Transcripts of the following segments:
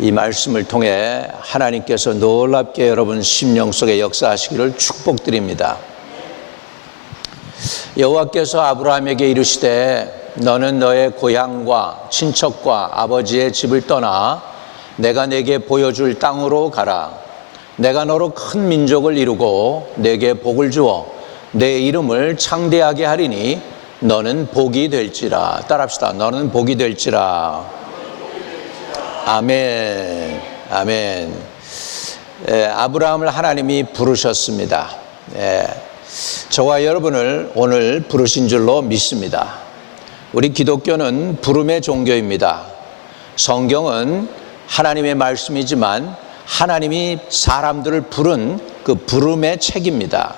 이 말씀을 통해 하나님께서 놀랍게 여러분 심령 속에 역사하시기를 축복드립니다. 여호와께서 아브라함에게 이르시되 너는 너의 고향과 친척과 아버지의 집을 떠나 내가 네게 보여줄 땅으로 가라. 내가 너로 큰 민족을 이루고 네게 복을 주어 내 이름을 창대하게 하리니 너는 복이 될지라. 따라합시다. 너는 복이 될지라. 아멘. 아멘. 아브라함을 하나님이 부르셨습니다. 저와 여러분을 오늘 부르신 줄로 믿습니다. 우리 기독교는 부름의 종교입니다. 성경은 하나님의 말씀이지만 하나님이 사람들을 부른 그 부름의 책입니다.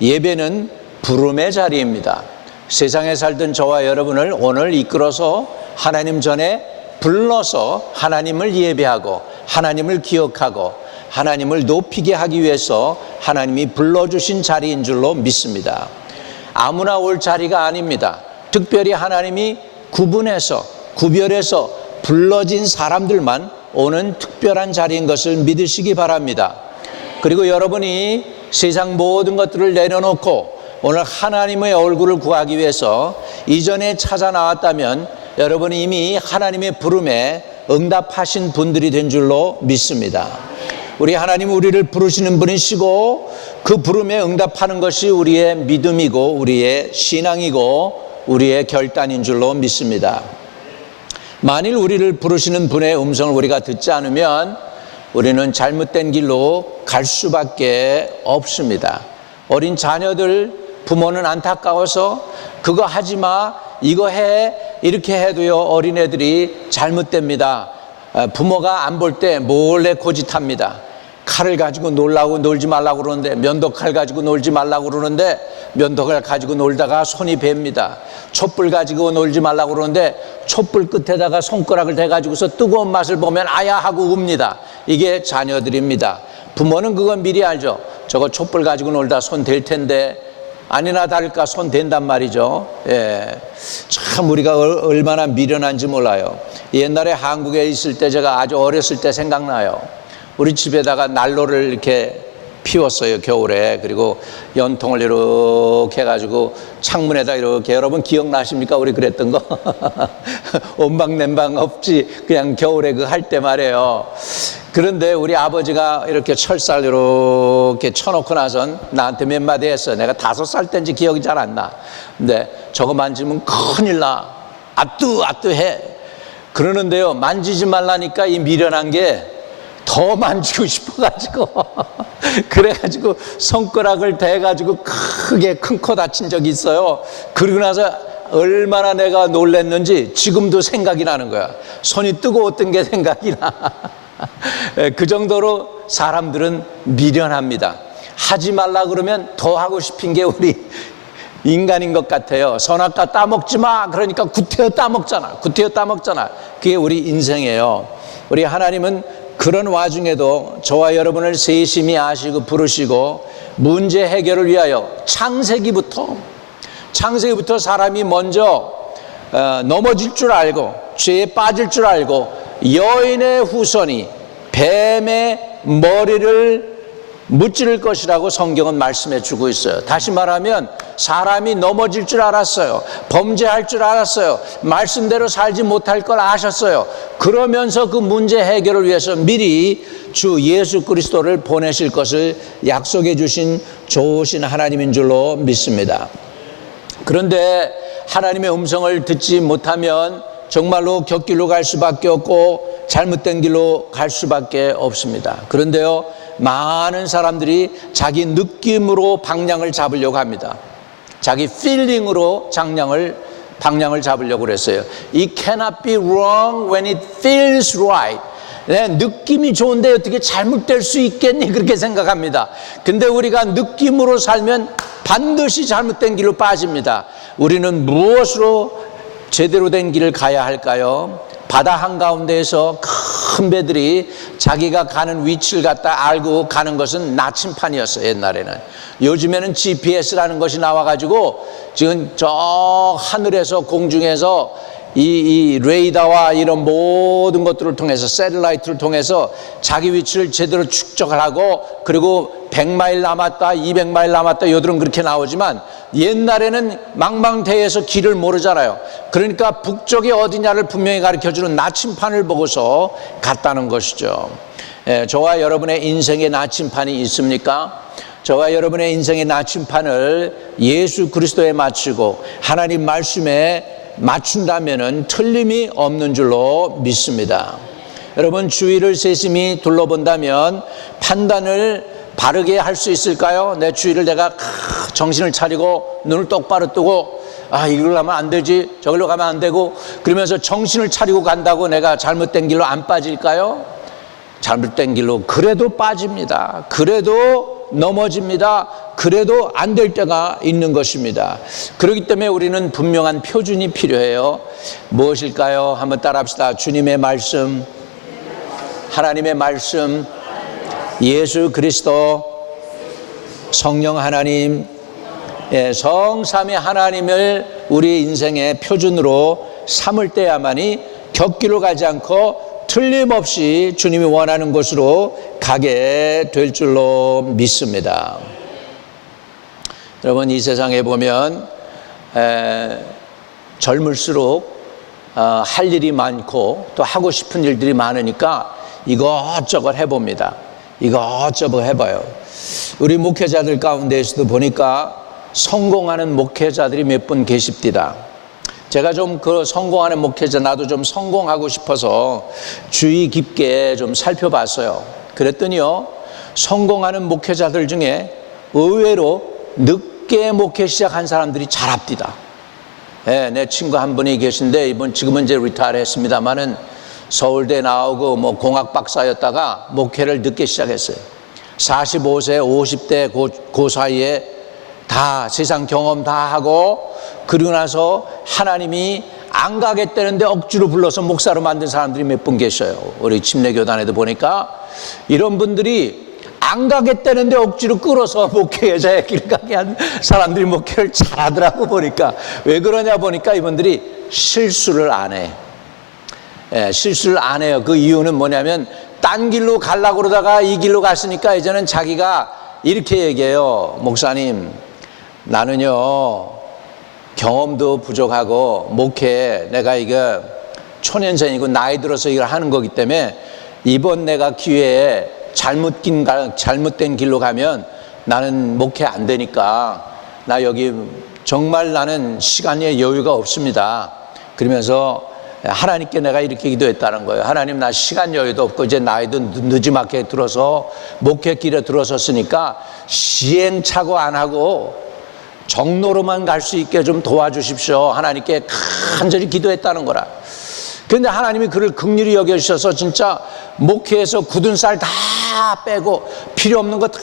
예배는 부름의 자리입니다. 세상에 살던 저와 여러분을 오늘 이끌어서 하나님 전에 불러서 하나님을 예배하고 하나님을 기억하고 하나님을 높이게 하기 위해서 하나님이 불러주신 자리인 줄로 믿습니다. 아무나 올 자리가 아닙니다. 특별히 하나님이 구별해서 불러진 사람들만 오는 특별한 자리인 것을 믿으시기 바랍니다. 그리고 여러분이 세상 모든 것들을 내려놓고 오늘 하나님의 얼굴을 구하기 위해서 이전에 찾아 나왔다면 여러분이 이미 하나님의 부름에 응답하신 분들이 된 줄로 믿습니다. 우리 하나님은 우리를 부르시는 분이시고 그 부름에 응답하는 것이 우리의 믿음이고 우리의 신앙이고 우리의 결단인 줄로 믿습니다. 만일 우리를 부르시는 분의 음성을 우리가 듣지 않으면 우리는 잘못된 길로 갈 수밖에 없습니다. 어린 자녀들 부모는 안타까워서 그거 하지 마, 이거 해, 이렇게 해도요 어린애들이 잘못됩니다. 부모가 안 볼 때 몰래 고짓합니다. 칼을 가지고 놀지 말라고 그러는데 면도칼 가지고 놀지 말라고 그러는데 면도칼 가지고 놀다가 손이 뵭니다. 촛불 가지고 놀지 말라고 그러는데 촛불 끝에다가 손가락을 대가지고서 뜨거운 맛을 보면 아야 하고 웁니다. 이게 자녀들입니다. 부모는 그건 미리 알죠. 저거 촛불 가지고 놀다 손 댈 텐데 아니나 다를까 손 댄단 말이죠. 참 우리가 얼마나 미련한지 몰라요. 옛날에 한국에 있을 때 제가 아주 어렸을 때 생각나요. 우리 집에다가 난로를 이렇게 피웠어요, 겨울에. 그리고 연통을 이렇게 해가지고 창문에다 이렇게, 여러분 기억나십니까? 우리 그랬던 거? 온방냄방 없지, 그냥 겨울에 그 할 때 말이에요. 그런데 우리 아버지가 이렇게 철살 이렇게 쳐놓고 나선 나한테 몇 마디 했어. 내가 5살 때인지 기억이 잘 안 나. 근데 저거 만지면 큰일 나. 아뜨 해. 그러는데요, 만지지 말라니까 이 미련한 게 더 만지고 싶어가지고 그래가지고 손가락을 대가지고 크게 큰 코 다친 적이 있어요. 그러고 나서 얼마나 내가 놀랬는지 지금도 생각이 나는 거야. 손이 뜨거웠던 게 생각이 나. 그 정도로 사람들은 미련합니다. 하지 말라 그러면 더 하고 싶은 게 우리 인간인 것 같아요. 선악과 따먹지 마. 그러니까 구태여 따먹잖아. 그게 우리 인생이에요. 우리 하나님은 그런 와중에도 저와 여러분을 세심히 아시고 부르시고 문제 해결을 위하여 창세기부터 사람이 먼저 넘어질 줄 알고 죄에 빠질 줄 알고 여인의 후손이 뱀의 머리를 무찌를 것이라고 성경은 말씀해 주고 있어요. 다시 말하면 사람이 넘어질 줄 알았어요. 범죄할 줄 알았어요. 말씀대로 살지 못할 걸 아셨어요. 그러면서 그 문제 해결을 위해서 미리 주 예수 그리스도를 보내실 것을 약속해 주신 좋으신 하나님인 줄로 믿습니다. 그런데 하나님의 음성을 듣지 못하면 정말로 곁길로 갈 수밖에 없고 잘못된 길로 갈 수밖에 없습니다. 그런데요, 많은 사람들이 자기 느낌으로 방향을 잡으려고 합니다. 자기 필링으로 방향을 잡으려고 그랬어요. It cannot be wrong when it feels right. 내 느낌이 좋은데 어떻게 잘못될 수 있겠니? 그렇게 생각합니다. 근데 우리가 느낌으로 살면 반드시 잘못된 길로 빠집니다. 우리는 무엇으로 제대로 된 길을 가야 할까요? 바다 한가운데에서 큰 배들이 자기가 가는 위치를 갖다 알고 가는 것은 나침판이었어요. 옛날에는. 요즘에는 GPS라는 것이 나와가지고 지금 저 하늘에서 공중에서 이 레이더와 이런 모든 것들을 통해서 셀러라이트를 통해서 자기 위치를 제대로 축적을 하고 그리고 100마일 남았다 200마일 남았다 요들은 그렇게 나오지만 옛날에는 망망대해에서 길을 모르잖아요. 그러니까 북쪽이 어디냐를 분명히 가르쳐주는 나침판을 보고서 갔다는 것이죠. 저와 여러분의 인생의 나침판이 있습니까? 저와 여러분의 인생의 나침판을 예수 그리스도에 맞추고 하나님 말씀에 맞춘다면은 틀림이 없는 줄로 믿습니다. 여러분 주위를 세심히 둘러본다면 판단을 바르게 할 수 있을까요? 내 주위를 내가 정신을 차리고 눈을 똑바로 뜨고 이걸로 가면 안 되지 저걸로 가면 안 되고 그러면서 정신을 차리고 간다고 내가 잘못된 길로 안 빠질까요? 잘못된 길로 그래도 빠집니다. 그래도 넘어집니다. 그래도 안 될 때가 있는 것입니다. 그렇기 때문에 우리는 분명한 표준이 필요해요. 무엇일까요? 한번 따라합시다. 주님의 말씀, 하나님의 말씀, 예수 그리스도, 성령 하나님, 성삼위 하나님을 우리 인생의 표준으로 삼을 때야만이 곁길로 가지 않고 틀림없이 주님이 원하는 곳으로 가게 될 줄로 믿습니다. 여러분 이 세상에 보면 젊을수록 할 일이 많고 또 하고 싶은 일들이 많으니까 이것저것 해봅니다. 이것저것 해봐요. 우리 목회자들 가운데에서도 보니까 성공하는 목회자들이 몇 분 계십니다. 제가 좀 그 성공하는 목회자 나도 좀 성공하고 싶어서 주의 깊게 좀 살펴봤어요. 그랬더니요 성공하는 목회자들 중에 의외로 늦게 목회 시작한 사람들이 잘합니다. 내 친구 한 분이 계신데 지금은 이제 리타이어 했습니다만은 서울대 나오고 공학 박사였다가 목회를 늦게 시작했어요. 45세 50대 그 사이에 다 세상 경험 다 하고 그리고 나서 하나님이 안 가겠다는데 억지로 불러서 목사로 만든 사람들이 몇 분 계셔요. 우리 침례교단에도 보니까 이런 분들이 안 가겠다는데 억지로 끌어서 목회자의 길 가게 한 사람들이 목회를 잘하더라고. 보니까 왜 그러냐 보니까 이분들이 실수를 안 해. 실수를 안 해요. 그 이유는 뭐냐면 딴 길로 가려고 그러다가 이 길로 갔으니까 이제는 자기가 이렇게 얘기해요. 목사님 나는요 경험도 부족하고 목회 내가 이거 초년생이고 나이 들어서 이걸 하는 거기 때문에 이번 내가 기회에 잘못된 길로 가면 나는 목회 안 되니까 나 여기 정말 나는 시간에 여유가 없습니다. 그러면서 하나님께 내가 이렇게 기도했다는 거예요. 하나님 나 시간 여유도 없고 이제 나이도 늦지막하게 들어서 목회 길에 들어섰으니까 시행착오 안 하고 정로로만 갈 수 있게 좀 도와주십시오. 하나님께 간절히 기도했다는 거라. 그런데 하나님이 그를 긍휼히 여겨주셔서 진짜 목회에서 굳은 살 다 빼고 필요 없는 거 다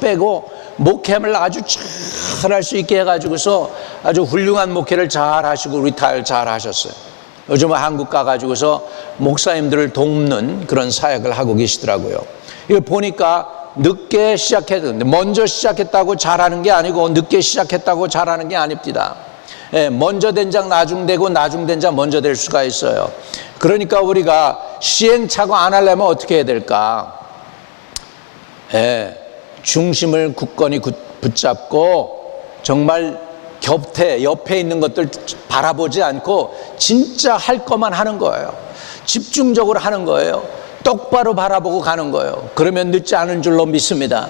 빼고 목회를 아주 잘 할 수 있게 해가지고서 아주 훌륭한 목회를 잘 하시고 리타이어 잘 하셨어요. 요즘은 한국 가가지고서 목사님들을 돕는 그런 사역을 하고 계시더라고요. 이거 보니까 늦게 시작했는데 먼저 시작했다고 잘하는 게 아니고 늦게 시작했다고 잘하는 게 아닙니다. 먼저 된 장 나중 되고 나중 된 장 먼저 될 수가 있어요. 그러니까 우리가 시행착오 안 하려면 어떻게 해야 될까? 중심을 굳건히 붙잡고 정말 옆에 있는 것들 바라보지 않고 진짜 할 것만 하는 거예요. 집중적으로 하는 거예요. 똑바로 바라보고 가는 거예요. 그러면 늦지 않은 줄로 믿습니다.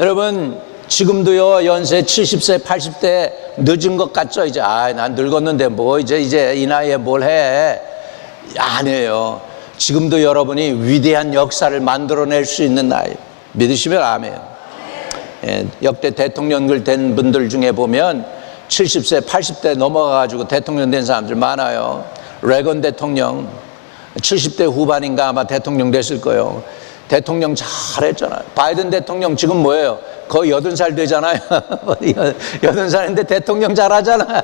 여러분 지금도요 연세 70세 80대 늦은 것 같죠? 이제 난 늙었는데 뭐 이제 이 나이에 뭘 해? 아니에요. 지금도 여러분이 위대한 역사를 만들어낼 수 있는 나이. 믿으시면 아멘. 역대 대통령을 된 분들 중에 보면 70세 80대 넘어가가지고 대통령 된 사람들 많아요. 레건 대통령 70대 후반인가 아마 대통령 됐을 거예요. 대통령 잘했잖아요. 바이든 대통령 지금 뭐예요? 거의 80살 되잖아요. 80살인데 대통령 잘하잖아.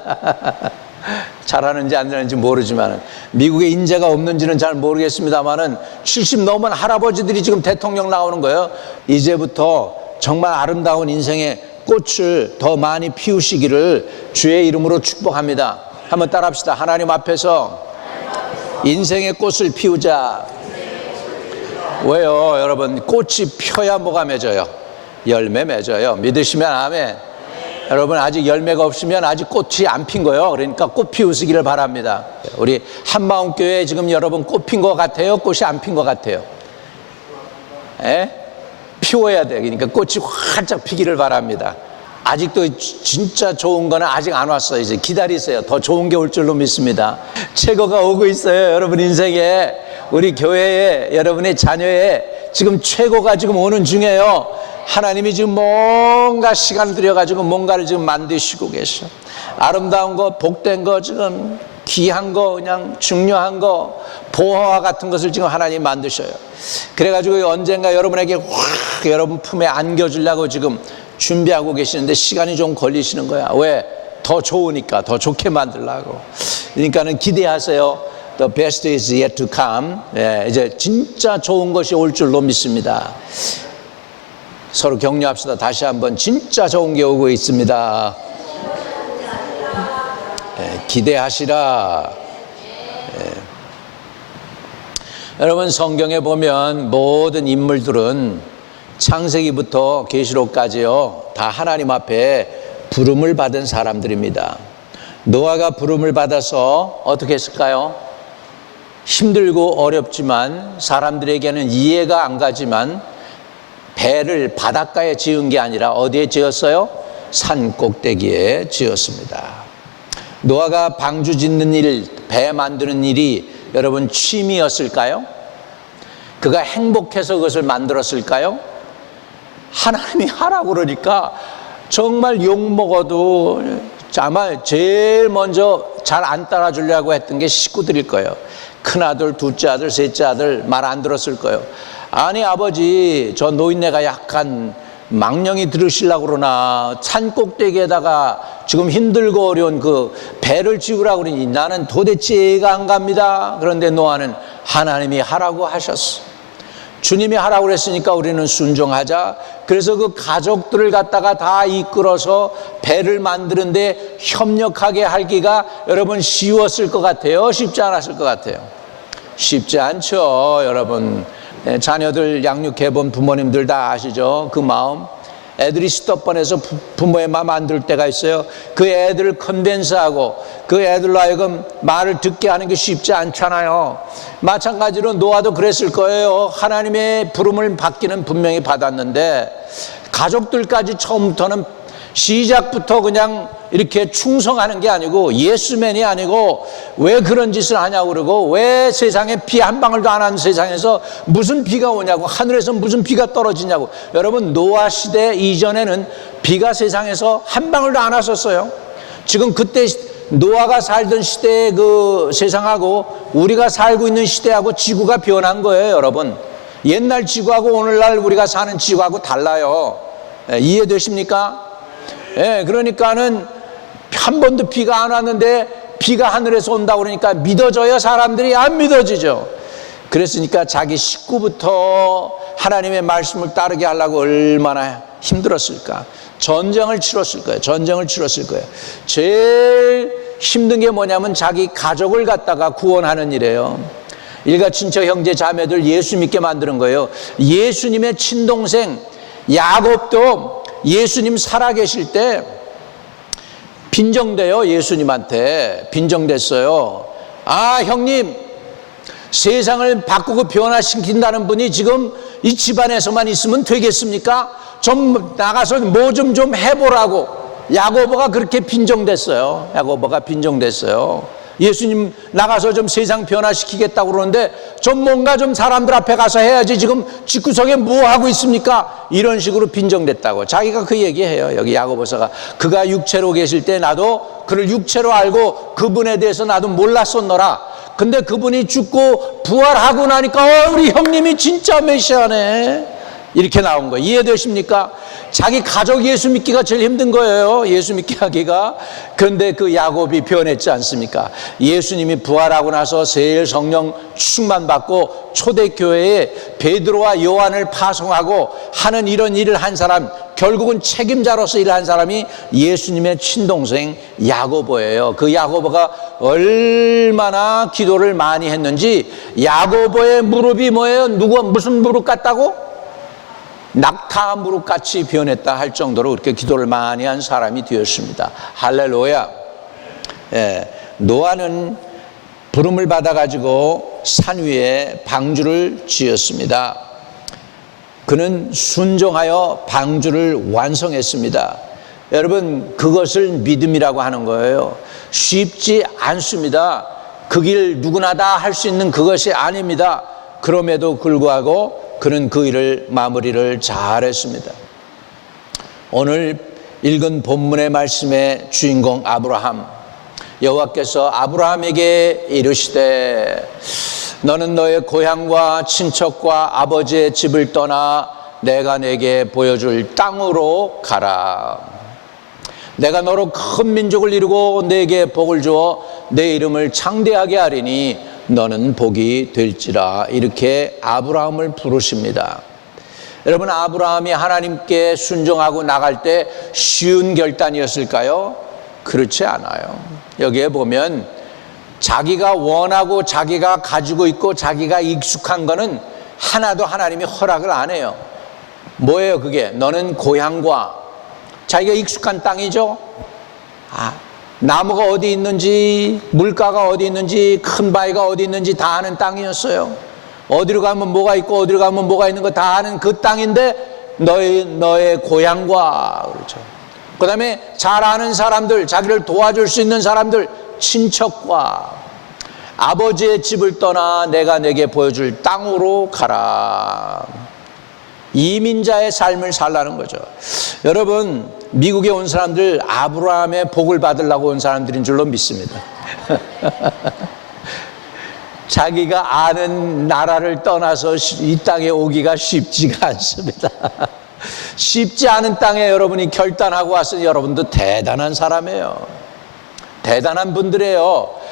잘하는지 안 되는지 모르지만 미국에 인재가 없는지는 잘 모르겠습니다만은 70 넘은 할아버지들이 지금 대통령 나오는 거예요. 이제부터 정말 아름다운 인생의 꽃을 더 많이 피우시기를 주의 이름으로 축복합니다. 한번 따라합시다. 하나님 앞에서 인생의 꽃을 피우자. 왜요? 여러분, 꽃이 펴야 뭐가 맺어요? 열매 맺어요. 믿으시면 아멘. 여러분, 아직 열매가 없으면 아직 꽃이 안 핀 거예요. 그러니까 꽃 피우시기를 바랍니다. 우리 한마음교회 지금 여러분 꽃 핀 것 같아요? 꽃이 안 핀 것 같아요? 피워야 돼. 그러니까 꽃이 활짝 피기를 바랍니다. 아직도 진짜 좋은 거는 아직 안 왔어요. 이제 기다리세요. 더 좋은 게 올 줄로 믿습니다. 최고가 오고 있어요. 여러분 인생에, 우리 교회에, 여러분의 자녀에 지금 최고가 지금 오는 중이에요. 하나님이 지금 뭔가 시간을 들여가지고 뭔가를 지금 만드시고 계셔. 아름다운 거, 복된 거, 지금 귀한 거, 그냥 중요한 거, 보화와 같은 것을 지금 하나님 만드셔요. 그래가지고 언젠가 여러분에게 확 여러분 품에 안겨주려고 지금 준비하고 계시는데 시간이 좀 걸리시는 거야. 왜? 더 좋으니까, 더 좋게 만들려고. 그러니까는 기대하세요. The best is yet to come. 이제 진짜 좋은 것이 올 줄로 믿습니다. 서로 격려합시다. 다시 한번 진짜 좋은 게 오고 있습니다. 기대하시라. 여러분, 성경에 보면 모든 인물들은 창세기부터 계시록까지요, 다 하나님 앞에 부름을 받은 사람들입니다. 노아가 부름을 받아서 어떻게 했을까요? 힘들고 어렵지만, 사람들에게는 이해가 안 가지만, 배를 바닷가에 지은 게 아니라 어디에 지었어요? 산 꼭대기에 지었습니다. 노아가 방주 짓는 일, 배 만드는 일이 여러분 취미였을까요? 그가 행복해서 그것을 만들었을까요? 하나님이 하라고 그러니까 정말 욕먹어도 아마 제일 먼저 잘 안 따라주려고 했던 게 식구들일 거예요. 큰아들, 둘째 아들, 셋째 아들 말 안 들었을 거예요. 아니 아버지, 저 노인네가 약간 망령이 들으시려고 그러나 산 꼭대기에다가 지금 힘들고 어려운 그 배를 지으라고 그러니 나는 도대체 이해가 안 갑니다. 그런데 노아는 하나님이 하라고 하셨어. 주님이 하라고 그랬으니까 우리는 순종하자. 그래서 그 가족들을 갖다가 다 이끌어서 배를 만드는데 협력하게 하기가 여러분 쉬웠을 것 같아요? 쉽지 않았을 것 같아요? 쉽지 않죠. 여러분, 자녀들 양육해본 부모님들 다 아시죠? 그 마음. 애들이 스톱번에서 부모의 마음 안 들 때가 있어요. 그 애들을 컨벤스하고 그 애들로 하여금 말을 듣게 하는 게 쉽지 않잖아요. 마찬가지로 노아도 그랬을 거예요. 하나님의 부름을 받기는 분명히 받았는데 가족들까지 처음부터는 시작부터 그냥 이렇게 충성하는 게 아니고 예수맨이 아니고 왜 그런 짓을 하냐고 그러고 왜 세상에 비 한 방울도 안 하는 세상에서 무슨 비가 오냐고 하늘에서 무슨 비가 떨어지냐고. 여러분, 노아 시대 이전에는 비가 세상에서 한 방울도 안 왔었어요. 지금 그때 노아가 살던 시대의 그 세상하고 우리가 살고 있는 시대하고 지구가 변한 거예요. 여러분, 옛날 지구하고 오늘날 우리가 사는 지구하고 달라요. 이해되십니까? 그러니까는 한 번도 비가 안 왔는데 비가 하늘에서 온다고 그러니까 믿어져야 사람들이 안 믿어지죠. 그랬으니까 자기 식구부터 하나님의 말씀을 따르게 하려고 얼마나 힘들었을까. 전쟁을 치렀을 거예요. 전쟁을 치렀을 거예요. 제일 힘든 게 뭐냐면 자기 가족을 갖다가 구원하는 일이에요. 일가 친척 형제 자매들 예수 믿게 만드는 거예요. 예수님의 친동생 야곱도 예수님 살아계실 때 빈정돼요. 예수님한테 빈정됐어요. 아, 형님, 세상을 바꾸고 변화시킨다는 분이 지금 이 집안에서만 있으면 되겠습니까? 좀 나가서 뭐 좀 해보라고. 야고보가 그렇게 빈정됐어요. 야고보가 빈정됐어요. 예수님 나가서 좀 세상 변화시키겠다고 그러는데 좀 뭔가 좀 사람들 앞에 가서 해야지 지금 집구석에 뭐 하고 있습니까? 이런 식으로 빈정됐다고. 자기가 그 얘기해요. 여기 야고보서가. 그가 육체로 계실 때 나도 그를 육체로 알고 그분에 대해서 나도 몰랐었노라. 근데 그분이 죽고 부활하고 나니까 우리 형님이 진짜 메시아네. 이렇게 나온 거예요. 이해되십니까? 자기 가족 예수 믿기가 제일 힘든 거예요. 예수 믿게 하기가. 그런데 그 야곱이 변했지 않습니까? 예수님이 부활하고 나서 세일 성령 충만 받고 초대교회에 베드로와 요한을 파송하고 하는 이런 일을 한 사람, 결국은 책임자로서 일한 사람이 예수님의 친동생 야고보예요. 그 야고보가 얼마나 기도를 많이 했는지, 야고보의 무릎이 뭐예요? 무슨 무릎 같다고? 낙타 무릎같이 변했다 할 정도로 그렇게 기도를 많이 한 사람이 되었습니다. 할렐루야. 노아는 부름을 받아가지고 산 위에 방주를 지었습니다. 그는 순종하여 방주를 완성했습니다. 여러분, 그것을 믿음이라고 하는 거예요. 쉽지 않습니다. 그 길 누구나 다 할 수 있는 그것이 아닙니다. 그럼에도 불구하고 그는 그 일을 마무리를 잘했습니다. 오늘 읽은 본문의 말씀의 주인공 아브라함, 여호와께서 아브라함에게 이르시되 너는 너의 고향과 친척과 아버지의 집을 떠나 내가 내게 보여줄 땅으로 가라. 내가 너로 큰 민족을 이루고 내게 복을 주어 내 이름을 창대하게 하리니 너는 복이 될지라. 이렇게 아브라함을 부르십니다. 여러분, 아브라함이 하나님께 순종하고 나갈 때 쉬운 결단이었을까요? 그렇지 않아요. 여기에 보면 자기가 원하고 자기가 가지고 있고 자기가 익숙한 거는 하나도 하나님이 허락을 안 해요. 뭐예요 그게? 너는 고향과 자기가 익숙한 땅이죠. 나무가 어디 있는지, 물가가 어디 있는지, 큰 바위가 어디 있는지 다 아는 땅이었어요. 어디로 가면 뭐가 있고 어디로 가면 뭐가 있는 거 다 아는 그 땅인데 너의 고향과, 그렇죠. 그 다음에 잘 아는 사람들, 자기를 도와줄 수 있는 사람들, 친척과 아버지의 집을 떠나 내가 내게 보여줄 땅으로 가라. 이민자의 삶을 살라는 거죠. 여러분, 미국에 온 사람들 아브라함의 복을 받으려고 온 사람들인 줄로 믿습니다. 자기가 아는 나라를 떠나서 이 땅에 오기가 쉽지가 않습니다. 쉽지 않은 땅에 여러분이 결단하고 왔으니 여러분도 대단한 사람이에요. 대단한 분들이에요.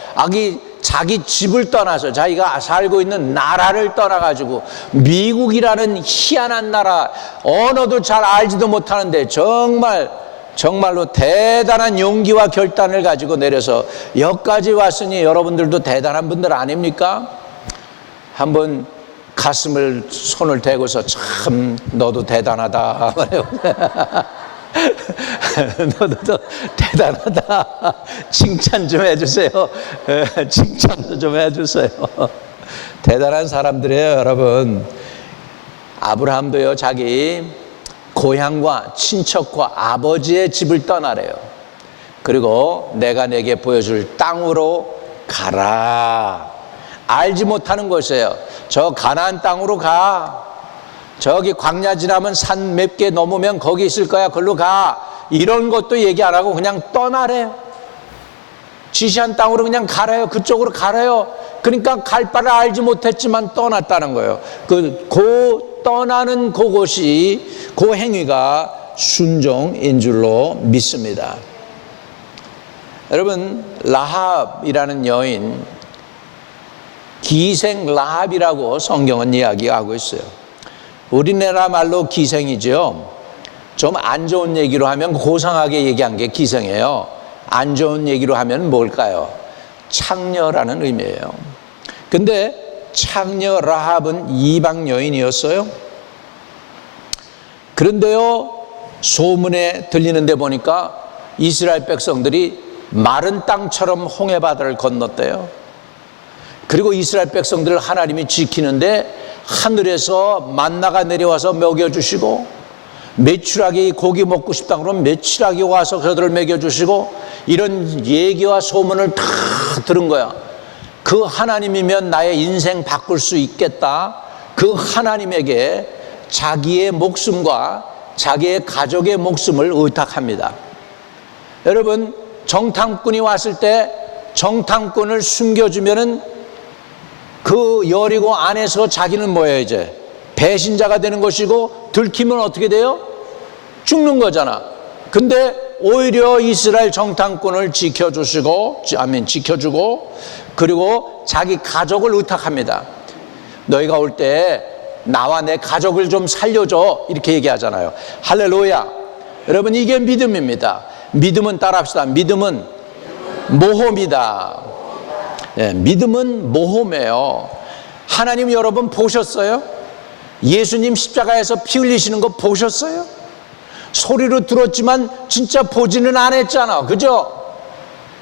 자기 집을 떠나서 자기가 살고 있는 나라를 떠나가지고 미국이라는 희한한 나라, 언어도 잘 알지도 못하는데 정말로 대단한 용기와 결단을 가지고 내려서 여기까지 왔으니 여러분들도 대단한 분들 아닙니까? 한번 가슴을 손을 대고서 참 너도 대단하다. 너도 대단하다. 칭찬 좀 해주세요. 칭찬도 좀 해주세요. 대단한 사람들이에요, 여러분. 아브라함도요, 자기 고향과 친척과 아버지의 집을 떠나래요. 그리고 내가 내게 보여줄 땅으로 가라. 알지 못하는 곳이에요. 저 가나안 땅으로 가. 저기 광야 지나면 산 몇 개 넘으면 거기 있을 거야. 걸로 가. 이런 것도 얘기 안 하고 그냥 떠나래요. 지시한 땅으로 그냥 가래요. 그쪽으로 가래요. 그러니까 갈 바를 알지 못했지만 떠났다는 거예요. 떠나는 그곳이, 그 행위가 순종인 줄로 믿습니다. 여러분, 라합이라는 여인, 기생 라합이라고 성경은 이야기하고 있어요. 우리나라 말로 기생이죠. 좀 안 좋은 얘기로 하면 고상하게 얘기한 게 기생이에요. 안 좋은 얘기로 하면 뭘까요? 창녀라는 의미예요. 근데 창녀 라합은 이방 여인이었어요. 그런데요, 소문에 들리는 데 보니까 이스라엘 백성들이 마른 땅처럼 홍해바다를 건넜대요. 그리고 이스라엘 백성들을 하나님이 지키는데 하늘에서 만나가 내려와서 먹여주시고, 메추라기 고기 먹고 싶다 그러면 메추라기 와서 그들을 먹여주시고, 이런 얘기와 소문을 다 들은 거야. 그 하나님이면 나의 인생 바꿀 수 있겠다. 그 하나님에게 자기의 목숨과 자기의 가족의 목숨을 의탁합니다. 여러분, 정탐꾼이 왔을 때 정탐꾼을 숨겨주면은 그 여리고 안에서 자기는 뭐예요? 이제 배신자가 되는 것이고, 들키면 어떻게 돼요? 죽는 거잖아. 근데 오히려 이스라엘 정탐꾼을 지켜주고, 그리고 자기 가족을 의탁합니다. 너희가 올 때 나와 내 가족을 좀 살려줘. 이렇게 얘기하잖아요. 할렐루야. 여러분, 이게 믿음입니다. 믿음은 따라합시다. 믿음은 모험이다. 예, 믿음은 모험이에요. 하나님 여러분 보셨어요? 예수님 십자가에서 피 흘리시는 거 보셨어요? 소리로 들었지만 진짜 보지는 않았잖아. 그죠?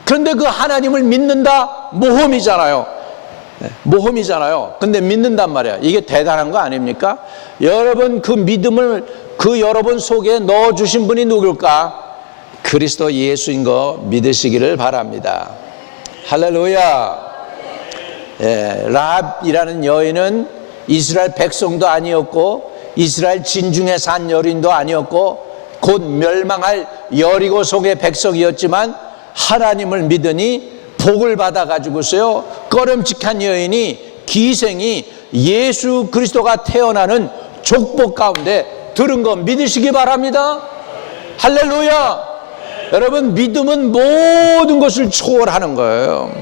그런데 그 하나님을 믿는다? 모험이잖아요. 모험이잖아요. 근데 믿는단 말이야. 이게 대단한 거 아닙니까? 여러분, 그 믿음을 그 여러분 속에 넣어주신 분이 누굴까? 그리스도 예수인 거 믿으시기를 바랍니다. 할렐루야. 예, 라합이라는 여인은 이스라엘 백성도 아니었고 이스라엘 진중에 산 여인도 아니었고 곧 멸망할 여리고 속의 백성이었지만 하나님을 믿으니 복을 받아가지고서요, 꺼름직한 여인이 기생이 예수 그리스도가 태어나는 족복 가운데 들은 거 믿으시기 바랍니다. 할렐루야. 여러분, 믿음은 모든 것을 초월하는 거예요.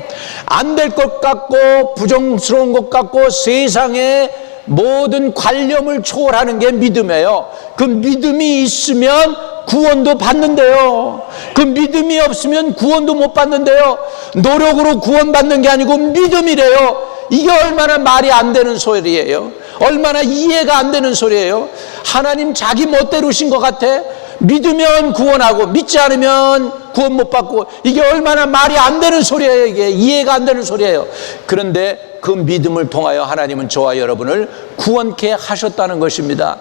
안 될 것 같고 부정스러운 것 같고 세상의 모든 관념을 초월하는 게 믿음이에요. 그 믿음이 있으면 구원도 받는데요. 그 믿음이 없으면 구원도 못 받는데요. 노력으로 구원받는 게 아니고 믿음이래요. 이게 얼마나 말이 안 되는 소리예요. 얼마나 이해가 안 되는 소리예요. 하나님 자기 멋대로신 것 같아. 믿으면 구원하고 믿지 않으면 구원 못 받고, 이게 얼마나 말이 안 되는 소리예요. 이게 이해가 안 되는 소리예요. 그런데 그 믿음을 통하여 하나님은 저와 여러분을 구원케 하셨다는 것입니다.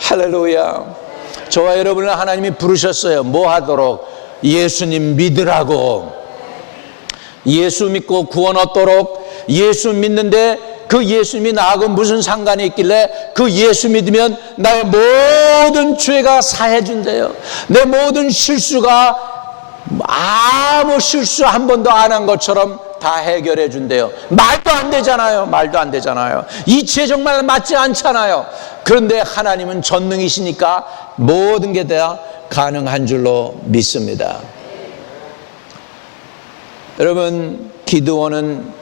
할렐루야. 저와 여러분을 하나님이 부르셨어요. 뭐 하도록? 예수님 믿으라고. 예수 믿고 구원 얻도록. 예수 믿는데 그 예수님이 나하고 무슨 상관이 있길래 그 예수 믿으면 나의 모든 죄가 사해준대요. 내 모든 실수가 아무 실수 한 번도 안 한 것처럼 다 해결해 준대요. 말도 안 되잖아요. 말도 안 되잖아요. 이치에 정말 맞지 않잖아요. 그런데 하나님은 전능이시니까 모든 게 다 가능한 줄로 믿습니다. 여러분, 기드온은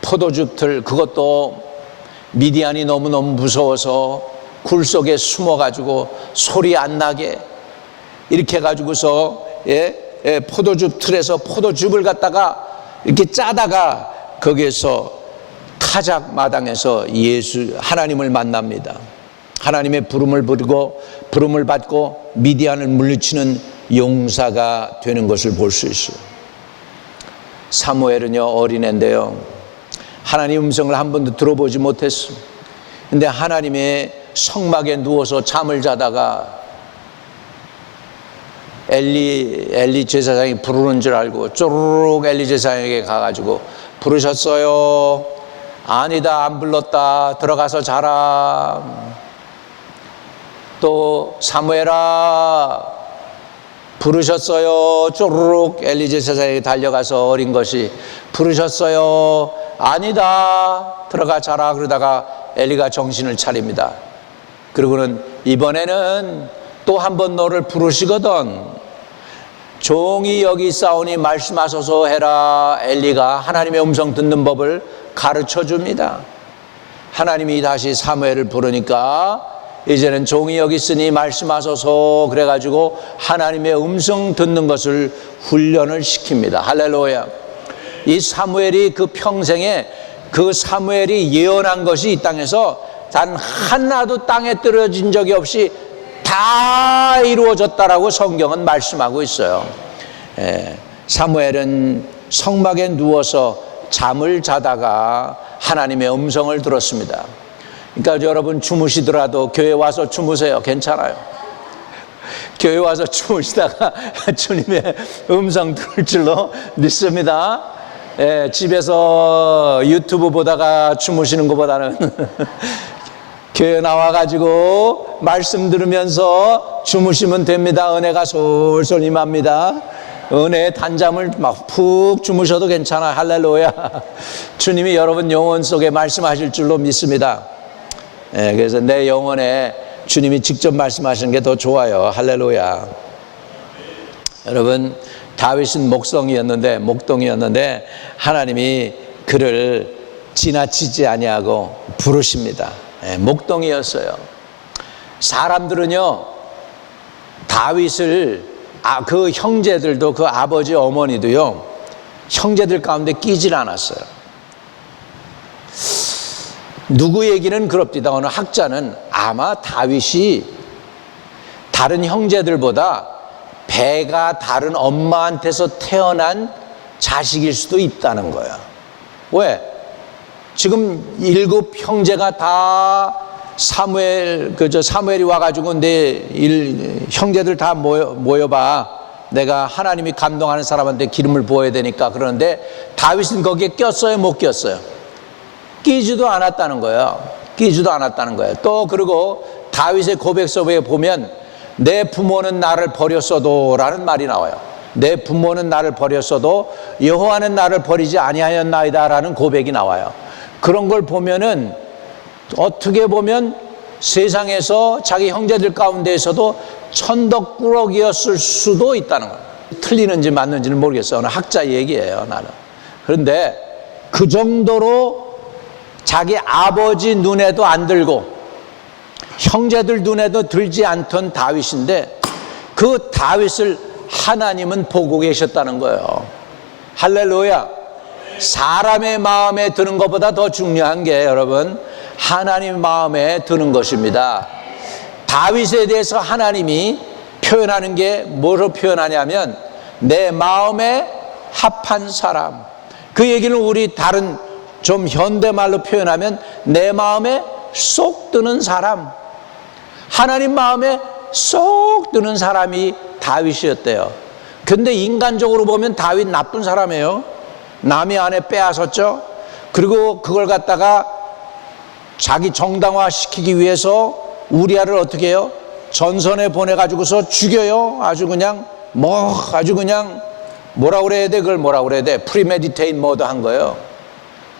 포도즙 틀, 그것도 미디안이 너무너무 무서워서 굴 속에 숨어가지고 소리 안 나게 이렇게 해가지고서 포도즙 틀에서 포도즙을 갖다가 이렇게 짜다가 거기에서 타작 마당에서 하나님을 만납니다. 하나님의 부름을 받고 미디안을 물리치는 용사가 되는 것을 볼 수 있어요. 사무엘은요, 어린애인데요, 하나님 음성을 한 번도 들어보지 못했어. 근데 하나님의 성막에 누워서 잠을 자다가 엘리 제사장이 부르는 줄 알고 쪼르륵 엘리 제사장에게 가가지고, 부르셨어요? 아니다, 안 불렀다, 들어가서 자라. 또 사무엘아, 부르셨어요? 쪼르륵 엘리 제사장에게 달려가서 어린 것이, 부르셨어요? 아니다, 들어가 자라. 그러다가 엘리가 정신을 차립니다. 그리고는 이번에는 또 한 번 너를 부르시거든. 종이 여기 있사오니 말씀하소서 해라. 엘리가 하나님의 음성 듣는 법을 가르쳐 줍니다. 하나님이 다시 사무엘을 부르니까 이제는 종이 여기 있으니 말씀하소서 그래가지고 하나님의 음성 듣는 것을 훈련을 시킵니다. 할렐루야. 이 사무엘이 그 평생에 그 사무엘이 예언한 것이 이 땅에서 단 하나도 땅에 떨어진 적이 없이 다 이루어졌다라고 성경은 말씀하고 있어요. 사무엘은 성막에 누워서 잠을 자다가 하나님의 음성을 들었습니다. 그러니까 여러분, 주무시더라도 교회 와서 주무세요. 괜찮아요. 교회 와서 주무시다가 주님의 음성 들을 줄로 믿습니다. 집에서 유튜브 보다가 주무시는 것보다는 교회 나와가지고 말씀 들으면서 주무시면 됩니다. 은혜가 솔솔 임합니다. 은혜의 단잠을 막 푹 주무셔도 괜찮아요. 할렐루야. 주님이 여러분 영혼 속에 말씀하실 줄로 믿습니다. 그래서 내 영혼에 주님이 직접 말씀하시는 게 더 좋아요. 할렐루야. 여러분, 다윗은 목동이었는데 하나님이 그를 지나치지 아니하고 부르십니다. 목동이었어요. 사람들은요, 다윗을 그 형제들도 그 아버지 어머니도요 형제들 가운데 끼질 않았어요. 누구 얘기는 그럽니다. 어느 학자는 아마 다윗이 다른 형제들보다 배가 다른 엄마한테서 태어난 자식일 수도 있다는 거야. 왜? 지금 7 형제가 다 사무엘이 와가지고 내 형제들 다 모여봐. 내가 하나님이 감동하는 사람한테 기름을 부어야 되니까. 그러는데 다윗은 거기에 꼈어요? 못 꼈어요? 끼지도 않았다는 거예요. 끼지도 않았다는 거예요. 또 그리고 다윗의 고백서에 보면 내 부모는 나를 버렸어도 라는 말이 나와요. 내 부모는 나를 버렸어도 여호와는 나를 버리지 아니하였나이다 라는 고백이 나와요. 그런 걸 보면은 어떻게 보면 세상에서 자기 형제들 가운데에서도 천덕꾸러기였을 수도 있다는 거예요. 틀리는지 맞는지는 모르겠어요. 어느 학자 얘기예요, 나는. 그런데 그 정도로 자기 아버지 눈에도 안 들고 형제들 눈에도 들지 않던 다윗인데 그 다윗을 하나님은 보고 계셨다는 거예요. 할렐루야. 사람의 마음에 드는 것보다 더 중요한 게 여러분 하나님 마음에 드는 것입니다. 다윗에 대해서 하나님이 표현하는 게 뭐로 표현하냐면 내 마음에 합한 사람. 그 얘기는 우리 다른 좀 현대말로 표현하면 내 마음에 쏙 드는 사람. 하나님 마음에 쏙 드는 사람이 다윗이었대요. 근데 인간적으로 보면 다윗 나쁜 사람이에요. 남의 아내 빼앗았죠. 그리고 그걸 갖다가 자기 정당화 시키기 위해서 우리아를 어떻게 해요? 전선에 보내가지고서 죽여요. 아주 그냥 뭐라 그래야 돼? 그걸 뭐라 그래야 돼? 프리메디테인 모드 한 거예요.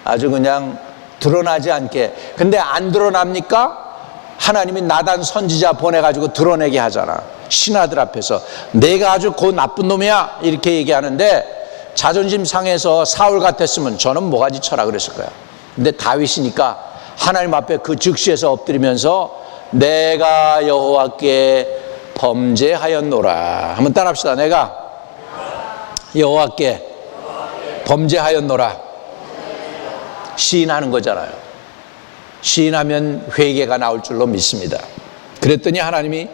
아주 그냥 드러나지 않게. 근데 안 드러납니까? 하나님이 나단 선지자 보내가지고 드러내게 하잖아. 신하들 앞에서 내가 아주 그 나쁜 놈이야 이렇게 얘기하는데 자존심 상해서 사울 같았으면 저는 모가지 쳐라 그랬을 거야. 근데 다윗이니까 하나님 앞에 그 즉시에서 엎드리면서 내가 여호와께 범죄하였노라. 한번 따라합시다. 내가 여호와께 범죄하였노라. 시인하는 거잖아요. 시인하면 회개가 나올 줄로 믿습니다. 그랬더니 하나님이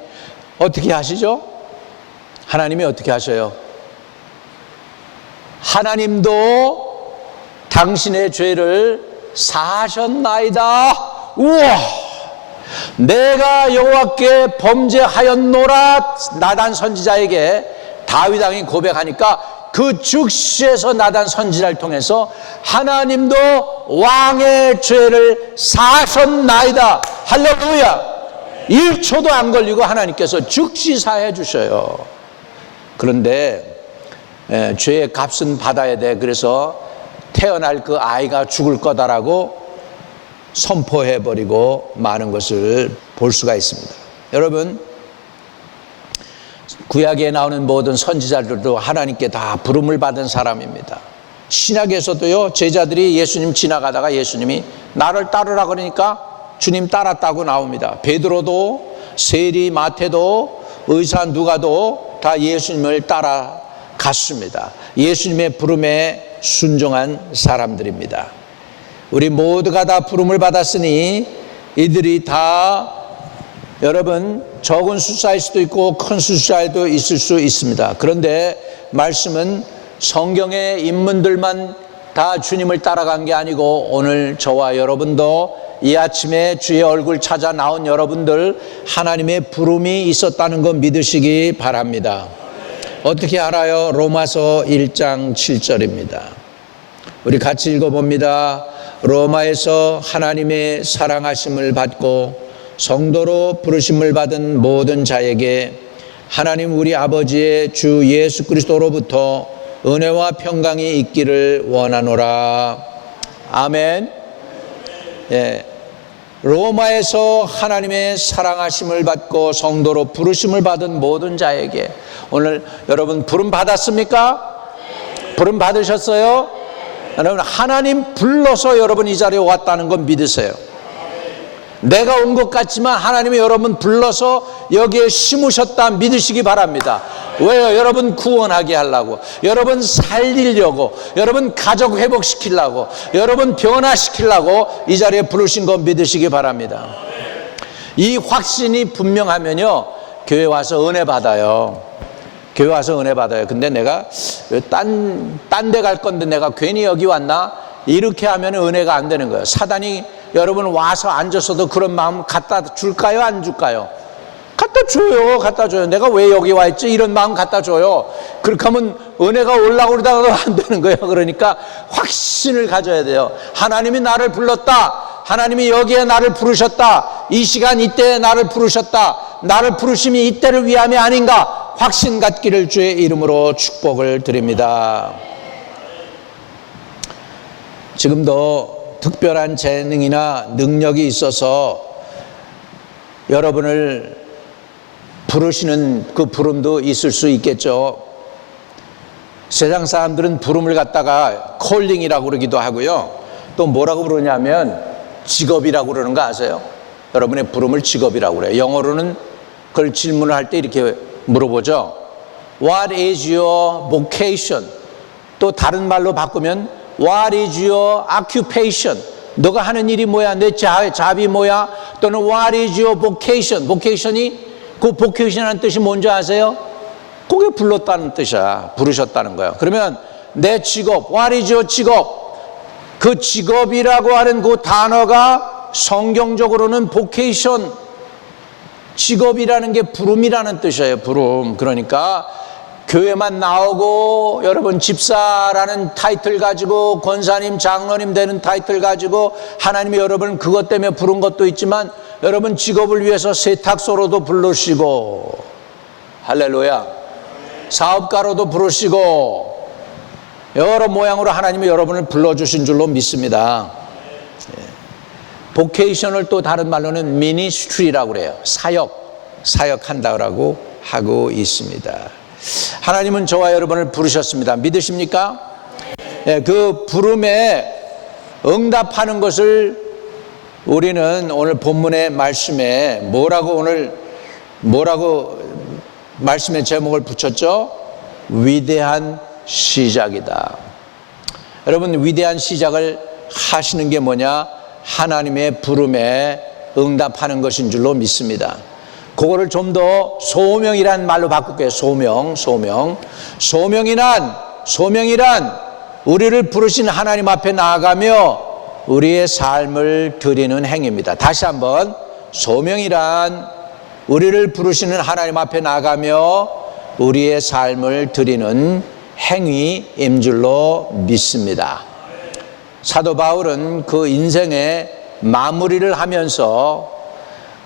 어떻게 하시죠? 하나님이 어떻게 하셔요? 하나님도 당신의 죄를 사하셨나이다. 우와! 내가 여호와께 범죄하였노라. 나단 선지자에게 다윗 왕이 고백하니까 그 즉시에서 나단 선지자를 통해서 하나님도 왕의 죄를 사하셨나이다. 할렐루야. 1초도 안 걸리고 하나님께서 즉시 사해 주셔요. 그런데 죄의 값은 받아야 돼. 그래서 태어날 그 아이가 죽을 거다라고 선포해버리고 많은 것을 볼 수가 있습니다. 여러분, 구약에 나오는 모든 선지자들도 하나님께 다 부름을 받은 사람입니다. 신약에서도요, 제자들이 예수님 지나가다가 예수님이 나를 따르라 그러니까 주님 따랐다고 나옵니다. 베드로도, 세리, 마태도, 의사 누가도 다 예수님을 따라갔습니다. 예수님의 부름에 순종한 사람들입니다. 우리 모두가 다 부름을 받았으니 이들이 다 여러분 적은 숫자일 수도 있고 큰 숫자에도 있을 수 있습니다. 그런데 말씀은 성경의 인물들만 다 주님을 따라간 게 아니고 오늘 저와 여러분도 이 아침에 주의 얼굴 찾아 나온 여러분들 하나님의 부름이 있었다는 거 믿으시기 바랍니다. 어떻게 알아요? 로마서 1장 7절입니다. 우리 같이 읽어봅니다. 로마에서 하나님의 사랑하심을 받고 성도로 부르심을 받은 모든 자에게 하나님 우리 아버지의 주 예수 그리스도로부터 은혜와 평강이 있기를 원하노라. 아멘. 예. 로마에서 하나님의 사랑하심을 받고 성도로 부르심을 받은 모든 자에게 오늘 여러분 부름 받았습니까? 부름 받으셨어요? 여러분 하나님 불러서 여러분 이 자리에 왔다는 건 믿으세요. 내가 온 것 같지만 하나님이 여러분 불러서 여기에 심으셨다 믿으시기 바랍니다. 왜요? 여러분 구원하게 하려고, 여러분 살리려고, 여러분 가족 회복시키려고, 여러분 변화시키려고 이 자리에 부르신 거 믿으시기 바랍니다. 이 확신이 분명하면요, 교회 와서 은혜 받아요. 교회 와서 은혜 받아요. 근데 내가 딴 데 갈 건데 내가 괜히 여기 왔나? 이렇게 하면 은혜가 안 되는 거예요. 사단이 여러분 와서 앉았어도 그런 마음 갖다 줄까요? 안 줄까요? 갖다 줘요. 갖다 줘요. 내가 왜 여기 와 있지? 이런 마음 갖다 줘요. 그렇게 하면 은혜가 올라오고 그러다가 안 되는 거예요. 그러니까 확신을 가져야 돼요. 하나님이 나를 불렀다. 하나님이 여기에 나를 부르셨다. 이 시간 이때에 나를 부르셨다. 나를 부르심이 이때를 위함이 아닌가? 확신 갖기를 주의 이름으로 축복을 드립니다. 지금도 특별한 재능이나 능력이 있어서 여러분을 부르시는 그 부름도 있을 수 있겠죠. 세상 사람들은 부름을 갖다가 콜링이라고 그러기도 하고요. 또 뭐라고 부르냐면 직업이라고 그러는 거 아세요? 여러분의 부름을 직업이라고 그래요. 영어로는 그걸 질문을 할 때 이렇게 물어보죠. What is your vocation? 또 다른 말로 바꾸면 What is your occupation? 너가 하는 일이 뭐야? 내 잡이 뭐야? 또는 What is your vocation? vocation이 그 vocation이라는 뜻이 뭔지 아세요? 그게 불렀다는 뜻이야. 부르셨다는 거예요. 그러면 내 직업, What is your 직업? 그 직업이라고 하는 그 단어가 성경적으로는 vocation, 직업이라는 게 부름이라는 뜻이에요. 부름. 그러니까 교회만 나오고 여러분 집사라는 타이틀 가지고 권사님, 장로님 되는 타이틀 가지고 하나님이 여러분 그것 때문에 부른 것도 있지만 여러분 직업을 위해서 세탁소로도 부르시고, 할렐루야, 사업가로도 부르시고 여러 모양으로 하나님이 여러분을 불러주신 줄로 믿습니다. 보케이션을 또 다른 말로는 미니스트리라고 그래요. 사역한다고 하고 있습니다. 하나님은 저와 여러분을 부르셨습니다. 믿으십니까? 그 부름에 응답하는 것을 우리는 오늘 본문의 말씀에 뭐라고 말씀의 제목을 붙였죠? 위대한 시작이다. 여러분, 위대한 시작을 하시는 게 뭐냐? 하나님의 부름에 응답하는 것인 줄로 믿습니다. 그거를 좀 더 소명이란 말로 바꿀게요. 소명이란 우리를 부르신 하나님 앞에 나아가며 우리의 삶을 드리는 행위입니다. 다시 한번, 소명이란 우리를 부르시는 하나님 앞에 나아가며 우리의 삶을 드리는 행위인 줄로 믿습니다. 사도 바울은 그 인생의 마무리를 하면서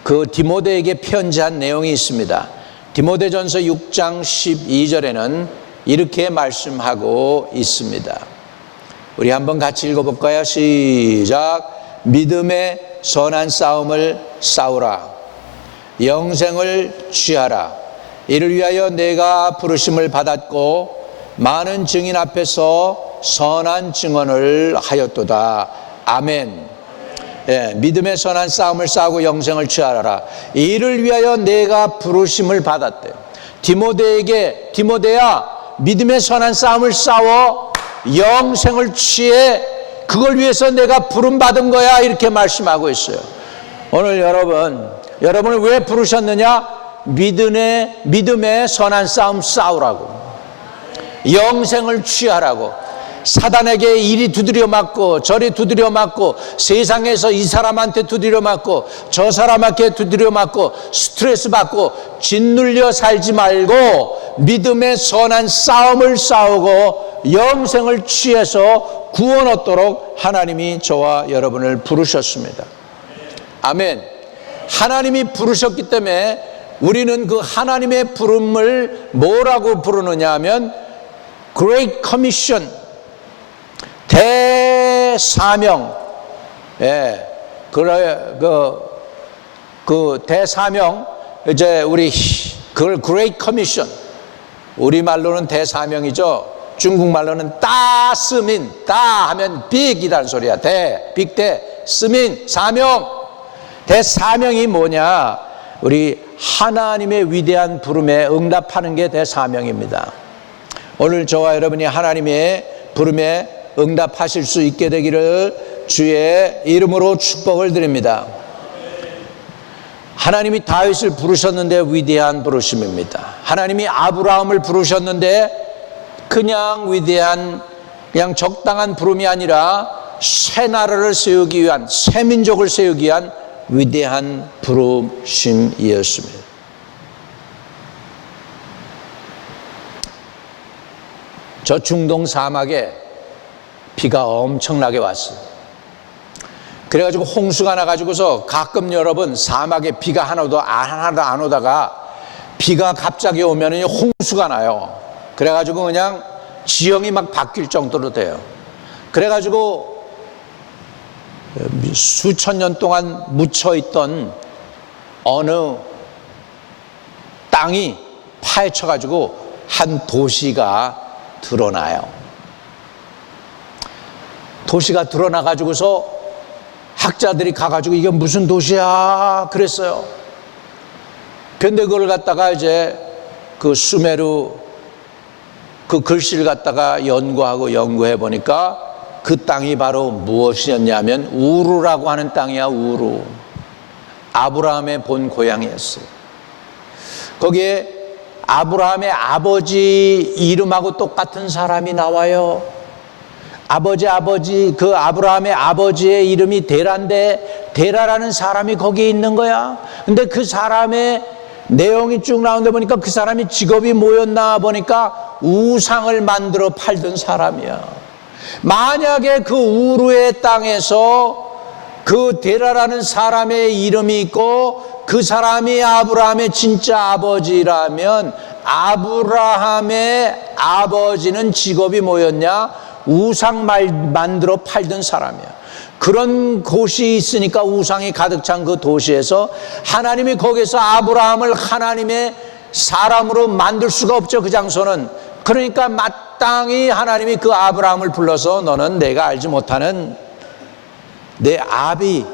그 디모데에게 편지한 내용이 있습니다. 디모데전서 6장 12절에는 이렇게 말씀하고 있습니다. 우리 한번 같이 읽어볼까요? 시작. 믿음의 선한 싸움을 싸우라. 영생을 취하라. 이를 위하여 내가 부르심을 받았고 많은 증인 앞에서 선한 증언을 하였도다. 아멘. 믿음의 선한 싸움을 싸우고 영생을 취하라. 이를 위하여 내가 부르심을 받았대요. 디모데야, 믿음의 선한 싸움을 싸워 영생을 취해. 그걸 위해서 내가 부름 받은 거야. 이렇게 말씀하고 있어요. 오늘 여러분을 왜 부르셨느냐? 믿음의 선한 싸움 싸우라고, 영생을 취하라고. 사단에게 이리 두드려 맞고 저리 두드려 맞고 세상에서 이 사람한테 두드려 맞고 저 사람한테 두드려 맞고 스트레스 받고 짓눌려 살지 말고 믿음의 선한 싸움을 싸우고 영생을 취해서 구원 얻도록 하나님이 저와 여러분을 부르셨습니다. 아멘. 하나님이 부르셨기 때문에 우리는 그 하나님의 부름을 뭐라고 부르느냐 하면 Great Commission, 대사명. 그 대사명, 이제 우리 그걸 Great Commission, 우리말로는 대사명이죠. 중국말로는 따스민, 따 하면 빅이라는 소리야. 빅대, 스민, 사명. 대사명이 뭐냐? 우리 하나님의 위대한 부름에 응답하는 게 대사명입니다. 오늘 저와 여러분이 하나님의 부름에 응답하실 수 있게 되기를 주의 이름으로 축복을 드립니다. 하나님이 다윗을 부르셨는데 위대한 부르심입니다. 하나님이 아브라함을 부르셨는데 그냥 위대한, 그냥 적당한 부름이 아니라 새 나라를 세우기 위한, 새 민족을 세우기 위한 위대한 부르심이었습니다. 저 중동 사막에 비가 엄청나게 왔어요. 그래가지고 홍수가 나가지고서 가끔 여러분 사막에 비가 하나도 안 오다가 비가 갑자기 오면 홍수가 나요. 그래가지고 그냥 지형이 막 바뀔 정도로 돼요. 그래가지고 수천 년 동안 묻혀있던 어느 땅이 파헤쳐가지고 한 도시가 드러나요. 도시가 드러나가지고서 학자들이 가가지고 이게 무슨 도시야 그랬어요. 근데 그걸 갖다가 이제 그 수메르 그 글씨를 갖다가 연구해 보니까 그 땅이 바로 무엇이었냐면 우르라고 하는 땅이야. 우르. 아브라함의 본 고향이었어요. 거기에 아브라함의 아버지 이름하고 똑같은 사람이 나와요. 그 아브라함의 아버지의 이름이 데라인데 데라라는 사람이 거기에 있는 거야. 근데 그 사람의 내용이 쭉 나오는데 보니까 그 사람이 직업이 뭐였나 보니까 우상을 만들어 팔던 사람이야. 만약에 그 우르의 땅에서 그 데라라는 사람의 이름이 있고 그 사람이 아브라함의 진짜 아버지라면 아브라함의 아버지는 직업이 뭐였냐? 우상 만들어 팔던 사람이야. 그런 곳이 있으니까 우상이 가득 찬 그 도시에서 하나님이 거기서 아브라함을 하나님의 사람으로 만들 수가 없죠. 그 장소는. 그러니까 마땅히 하나님이 그 아브라함을 불러서 너는 내가 알지 못하는 내 아비,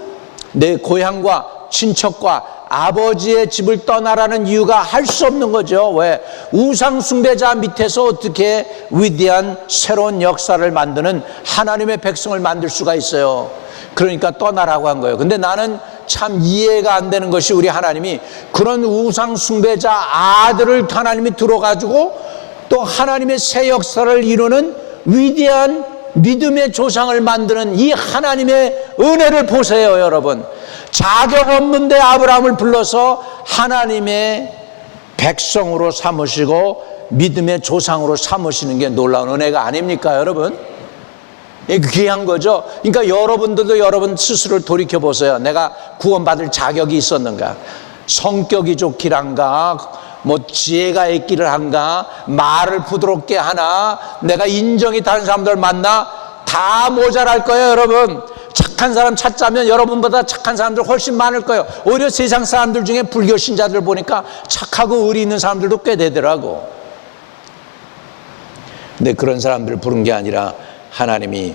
내 고향과 친척과 아버지의 집을 떠나라는 이유가 할 수 없는 거죠. 왜? 우상 숭배자 밑에서 어떻게 위대한 새로운 역사를 만드는 하나님의 백성을 만들 수가 있어요. 그러니까 떠나라고 한 거예요. 근데 나는 참 이해가 안 되는 것이 우리 하나님이 그런 우상 숭배자 아들을 하나님이 들어가지고 또 하나님의 새 역사를 이루는 위대한 믿음의 조상을 만드는 이 하나님의 은혜를 보세요, 여러분. 자격 없는데 아브라함을 불러서 하나님의 백성으로 삼으시고 믿음의 조상으로 삼으시는 게 놀라운 은혜가 아닙니까, 여러분? 귀한 거죠. 그러니까 여러분들도 여러분 스스로를 돌이켜 보세요. 내가 구원받을 자격이 있었는가? 성격이 좋기란가? 뭐 지혜가 있기를 한가? 말을 부드럽게 하나? 내가 인정이 다른 사람들 만나? 다 모자랄 거예요, 여러분. 착한 사람 찾자면 여러분보다 착한 사람들 훨씬 많을 거예요. 오히려 세상 사람들 중에 불교 신자들 보니까 착하고 의리 있는 사람들도 꽤 되더라고. 근데 그런 사람들을 부른 게 아니라 하나님이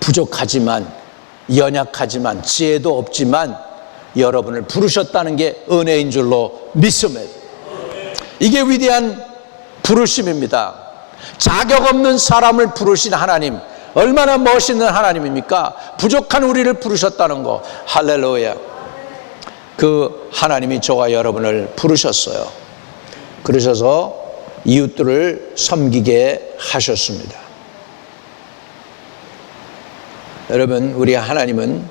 부족하지만 연약하지만 지혜도 없지만 여러분을 부르셨다는 게 은혜인 줄로 믿습니다. 이게 위대한 부르심입니다. 자격 없는 사람을 부르신 하나님, 얼마나 멋있는 하나님입니까? 부족한 우리를 부르셨다는 거. 할렐루야. 그 하나님이 저와 여러분을 부르셨어요. 그러셔서 이웃들을 섬기게 하셨습니다. 여러분, 우리 하나님은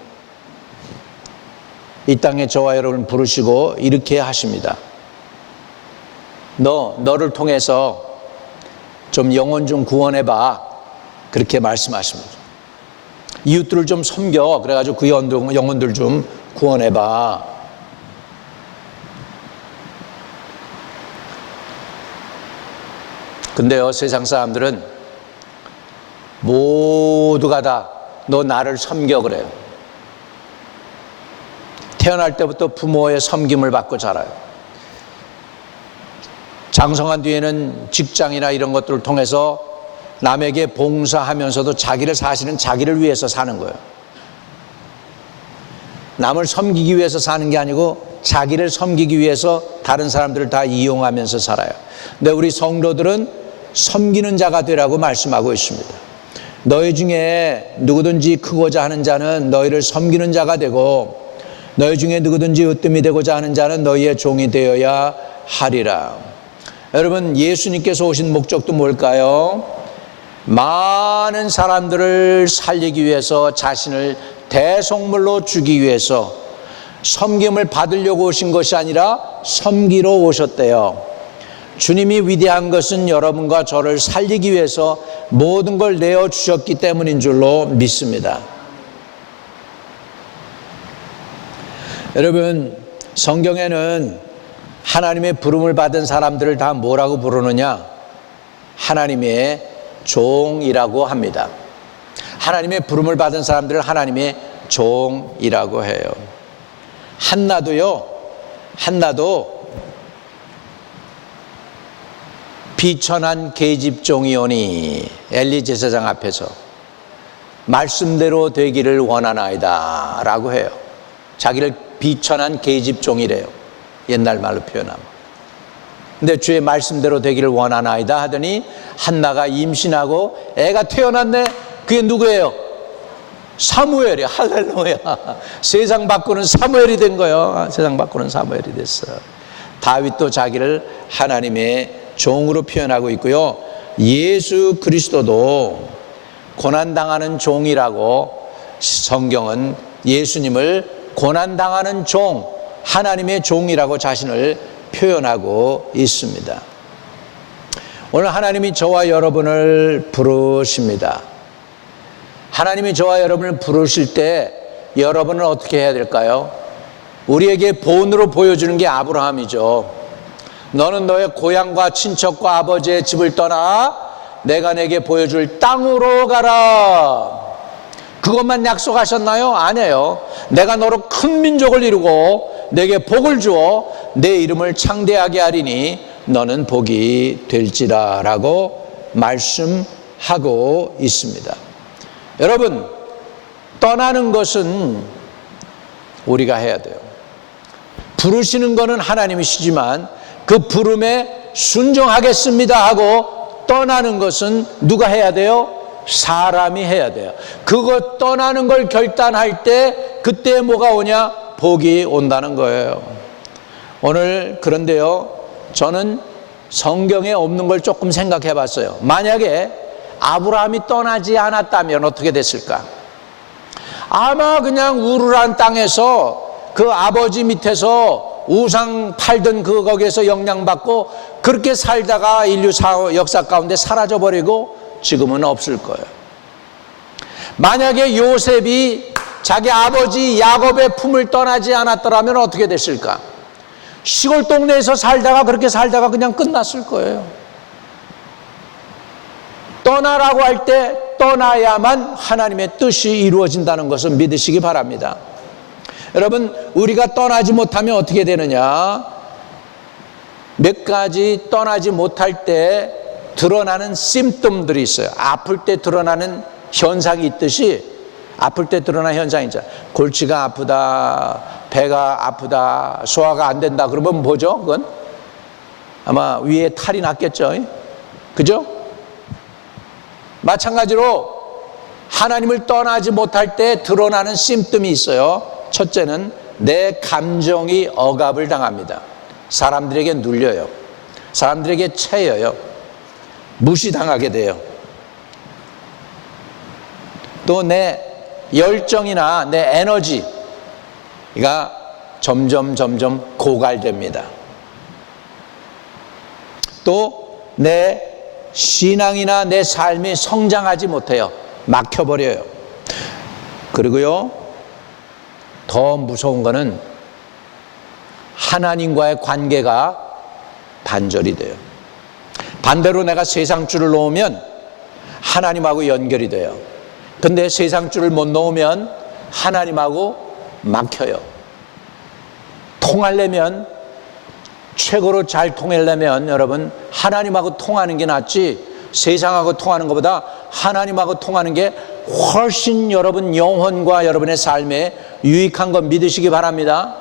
이 땅에 저와 여러분을 부르시고 이렇게 하십니다. 너를 통해서 좀 영혼 좀 구원해봐. 그렇게 말씀하십니다. 이웃들을 좀 섬겨. 그래가지고 그 영혼들 좀 구원해봐. 근데요, 세상 사람들은 모두가 다 너 나를 섬겨 그래요. 태어날 때부터 부모의 섬김을 받고 자라요. 장성한 뒤에는 직장이나 이런 것들을 통해서 남에게 봉사하면서도 자기를 사실은 자기를 위해서 사는 거예요. 남을 섬기기 위해서 사는 게 아니고 자기를 섬기기 위해서 다른 사람들을 다 이용하면서 살아요. 근데 우리 성도들은 섬기는 자가 되라고 말씀하고 있습니다. 너희 중에 누구든지 크고자 하는 자는 너희를 섬기는 자가 되고 너희 중에 누구든지 으뜸이 되고자 하는 자는 너희의 종이 되어야 하리라. 여러분, 예수님께서 오신 목적도 뭘까요? 많은 사람들을 살리기 위해서 자신을 대속물로 주기 위해서 섬김을 받으려고 오신 것이 아니라 섬기러 오셨대요. 주님이 위대한 것은 여러분과 저를 살리기 위해서 모든 걸 내어주셨기 때문인 줄로 믿습니다. 여러분, 성경에는 하나님의 부름을 받은 사람들을 다 뭐라고 부르느냐? 하나님의 종이라고 합니다. 하나님의 부름을 받은 사람들을 하나님의 종이라고 해요. 한나도 비천한 계집종이오니 엘리 제사장 앞에서 말씀대로 되기를 원하나이다 라고 해요. 자기를 비천한 계집종이래요. 옛날 말로 표현하면. 근데 주의 말씀대로 되기를 원하나이다 하더니 한나가 임신하고 애가 태어났네. 그게 누구예요? 사무엘이. 할렐루야. 세상 바꾸는 사무엘이 된 거예요. 세상 바꾸는 사무엘이 됐어. 다윗도 자기를 하나님의 종으로 표현하고 있고요. 예수 그리스도도 고난당하는 종이라고 성경은 예수님을 고난당하는 종, 하나님의 종이라고 자신을 표현하고 있습니다. 오늘 하나님이 저와 여러분을 부르십니다. 하나님이 저와 여러분을 부르실 때 여러분은 어떻게 해야 될까요? 우리에게 본으로 보여주는 게 아브라함이죠. 너는 너의 고향과 친척과 아버지의 집을 떠나 내가 내게 보여줄 땅으로 가라. 그것만 약속하셨나요? 아니에요. 내가 너로 큰 민족을 이루고 내게 복을 주어 내 이름을 창대하게 하리니 너는 복이 될지라 라고 말씀하고 있습니다. 여러분, 떠나는 것은 우리가 해야 돼요. 부르시는 것은 하나님이시지만 그 부름에 순종하겠습니다 하고 떠나는 것은 누가 해야 돼요? 사람이 해야 돼요. 그거 떠나는 걸 결단할 때 그때 뭐가 오냐? 복이 온다는 거예요. 오늘 그런데요, 저는 성경에 없는 걸 조금 생각해 봤어요. 만약에 아브라함이 떠나지 않았다면 어떻게 됐을까? 아마 그냥 우르란 땅에서 그 아버지 밑에서 우상 팔던 거기에서 영향받고 그렇게 살다가 인류 역사 가운데 사라져버리고 지금은 없을 거예요. 만약에 요셉이 자기 아버지 야곱의 품을 떠나지 않았더라면 어떻게 됐을까? 시골 동네에서 살다가 그렇게 살다가 그냥 끝났을 거예요. 떠나라고 할 때 떠나야만 하나님의 뜻이 이루어진다는 것을 믿으시기 바랍니다. 여러분, 우리가 떠나지 못하면 어떻게 되느냐? 몇 가지 떠나지 못할 때 드러나는 심텀들이 있어요. 아플 때 드러나는 현상이 있듯이 아플 때 드러나는 현상이 있잖아요. 골치가 아프다, 배가 아프다, 소화가 안 된다 그러면 뭐죠? 그건 아마 위에 탈이 났겠죠. 그죠? 마찬가지로 하나님을 떠나지 못할 때 드러나는 심텀이 있어요. 첫째는 내 감정이 억압을 당합니다. 사람들에게 눌려요. 사람들에게 채여요. 무시당하게 돼요. 또 내 열정이나 내 에너지가 점점 고갈됩니다. 또 내 신앙이나 내 삶이 성장하지 못해요. 막혀버려요. 그리고요, 더 무서운 거는 하나님과의 관계가 단절이 돼요. 반대로 내가 세상 줄을 놓으면 하나님하고 연결이 돼요. 근데 세상 줄을 못 놓으면 하나님하고 막혀요. 통하려면, 최고로 잘 통하려면 여러분 하나님하고 통하는 게 낫지 세상하고 통하는 것보다 하나님하고 통하는 게 훨씬 여러분 영혼과 여러분의 삶에 유익한 거 믿으시기 바랍니다.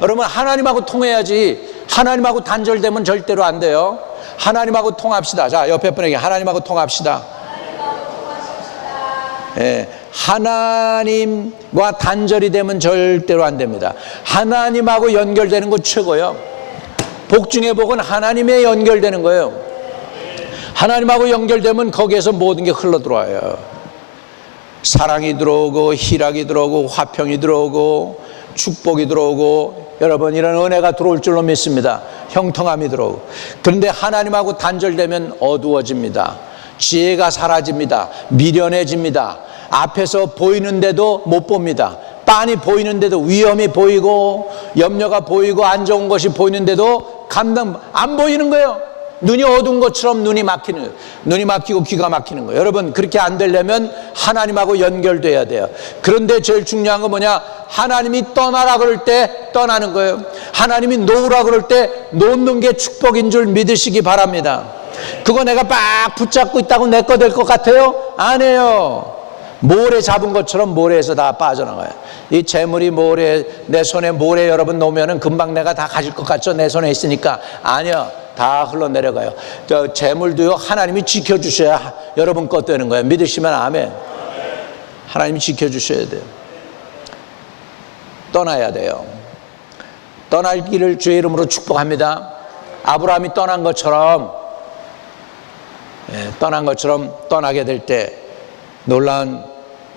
여러분 하나님하고 통해야지 하나님하고 단절되면 절대로 안 돼요. 하나님하고 통합시다. 자, 옆에 분에게 하나님하고 통합시다. 예, 하나님과 단절이 되면 절대로 안 됩니다. 하나님하고 연결되는 거 최고요. 복 중에 복은 하나님에 연결되는 거예요. 하나님하고 연결되면 거기에서 모든 게 흘러들어와요. 사랑이 들어오고 희락이 들어오고 화평이 들어오고 축복이 들어오고 여러분 이런 은혜가 들어올 줄로 믿습니다. 형통함이 들어오고. 그런데 하나님하고 단절되면 어두워집니다. 지혜가 사라집니다. 미련해집니다. 앞에서 보이는데도 못 봅니다. 빤히 보이는데도 위험이 보이고 염려가 보이고 안 좋은 것이 보이는데도 감당 안 보이는 거예요. 눈이 어두운 것처럼 눈이 막히고 귀가 막히는 거예요. 여러분 그렇게 안 되려면 하나님하고 연결돼야 돼요. 그런데 제일 중요한 건 뭐냐? 하나님이 떠나라 그럴 때 떠나는 거예요. 하나님이 놓으라 그럴 때 놓는 게 축복인 줄 믿으시기 바랍니다. 그거 내가 막 붙잡고 있다고 내 거 될 것 같아요? 아니에요. 모래 잡은 것처럼 모래에서 다 빠져나가요. 이 재물이 모래, 내 손에 모래 여러분 놓으면 금방 내가 다 가질 것 같죠? 내 손에 있으니까. 아니요. 다 흘러내려가요. 저 재물도요 하나님이 지켜주셔야 여러분 것 되는 거예요. 믿으시면 아멘. 하나님이 지켜주셔야 돼요. 떠나야 돼요. 떠날 길을 주의 이름으로 축복합니다. 아브라함이 떠난 것처럼 떠나게 될 때 놀라운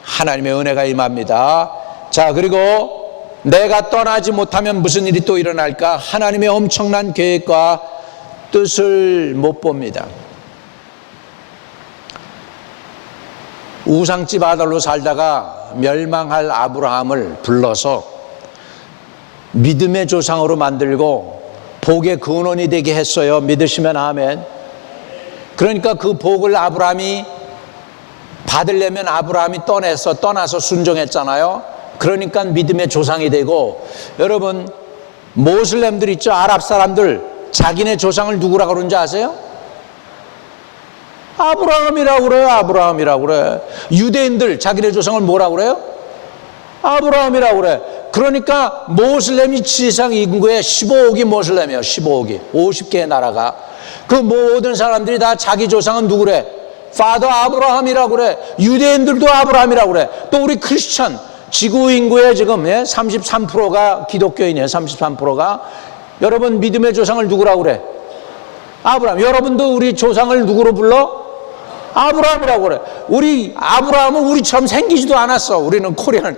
하나님의 은혜가 임합니다. 자, 그리고 내가 떠나지 못하면 무슨 일이 또 일어날까? 하나님의 엄청난 계획과 뜻을 못 봅니다. 우상집 아들로 살다가 멸망할 아브라함을 불러서 믿음의 조상으로 만들고 복의 근원이 되게 했어요. 믿으시면 아멘. 그러니까 그 복을 아브라함이 받으려면 아브라함이 떠나서 순종했잖아요. 그러니까 믿음의 조상이 되고, 여러분 모슬렘들 있죠? 아랍 사람들 자기네 조상을 누구라고 그러는지 아세요? 아브라함이라고 그래요. 아브라함이라고 그래. 유대인들 자기네 조상을 뭐라고 그래요? 아브라함이라고 그래. 그러니까 모슬렘이 지상 인구의 15억이 모슬렘이에요. 15억이 50개의 나라가. 그 모든 사람들이 다 자기 조상은 누구래? 파더 아브라함이라고 그래. 유대인들도 아브라함이라고 그래. 또 우리 크리스천 지구 인구의 지금 33%가 기독교인이에요. 33%가. 여러분 믿음의 조상을 누구라고 그래? 아브라함. 여러분도 우리 조상을 누구로 불러? 아브라함이라고 그래. 우리 아브라함은 우리처럼 생기지도 않았어. 우리는 코리안,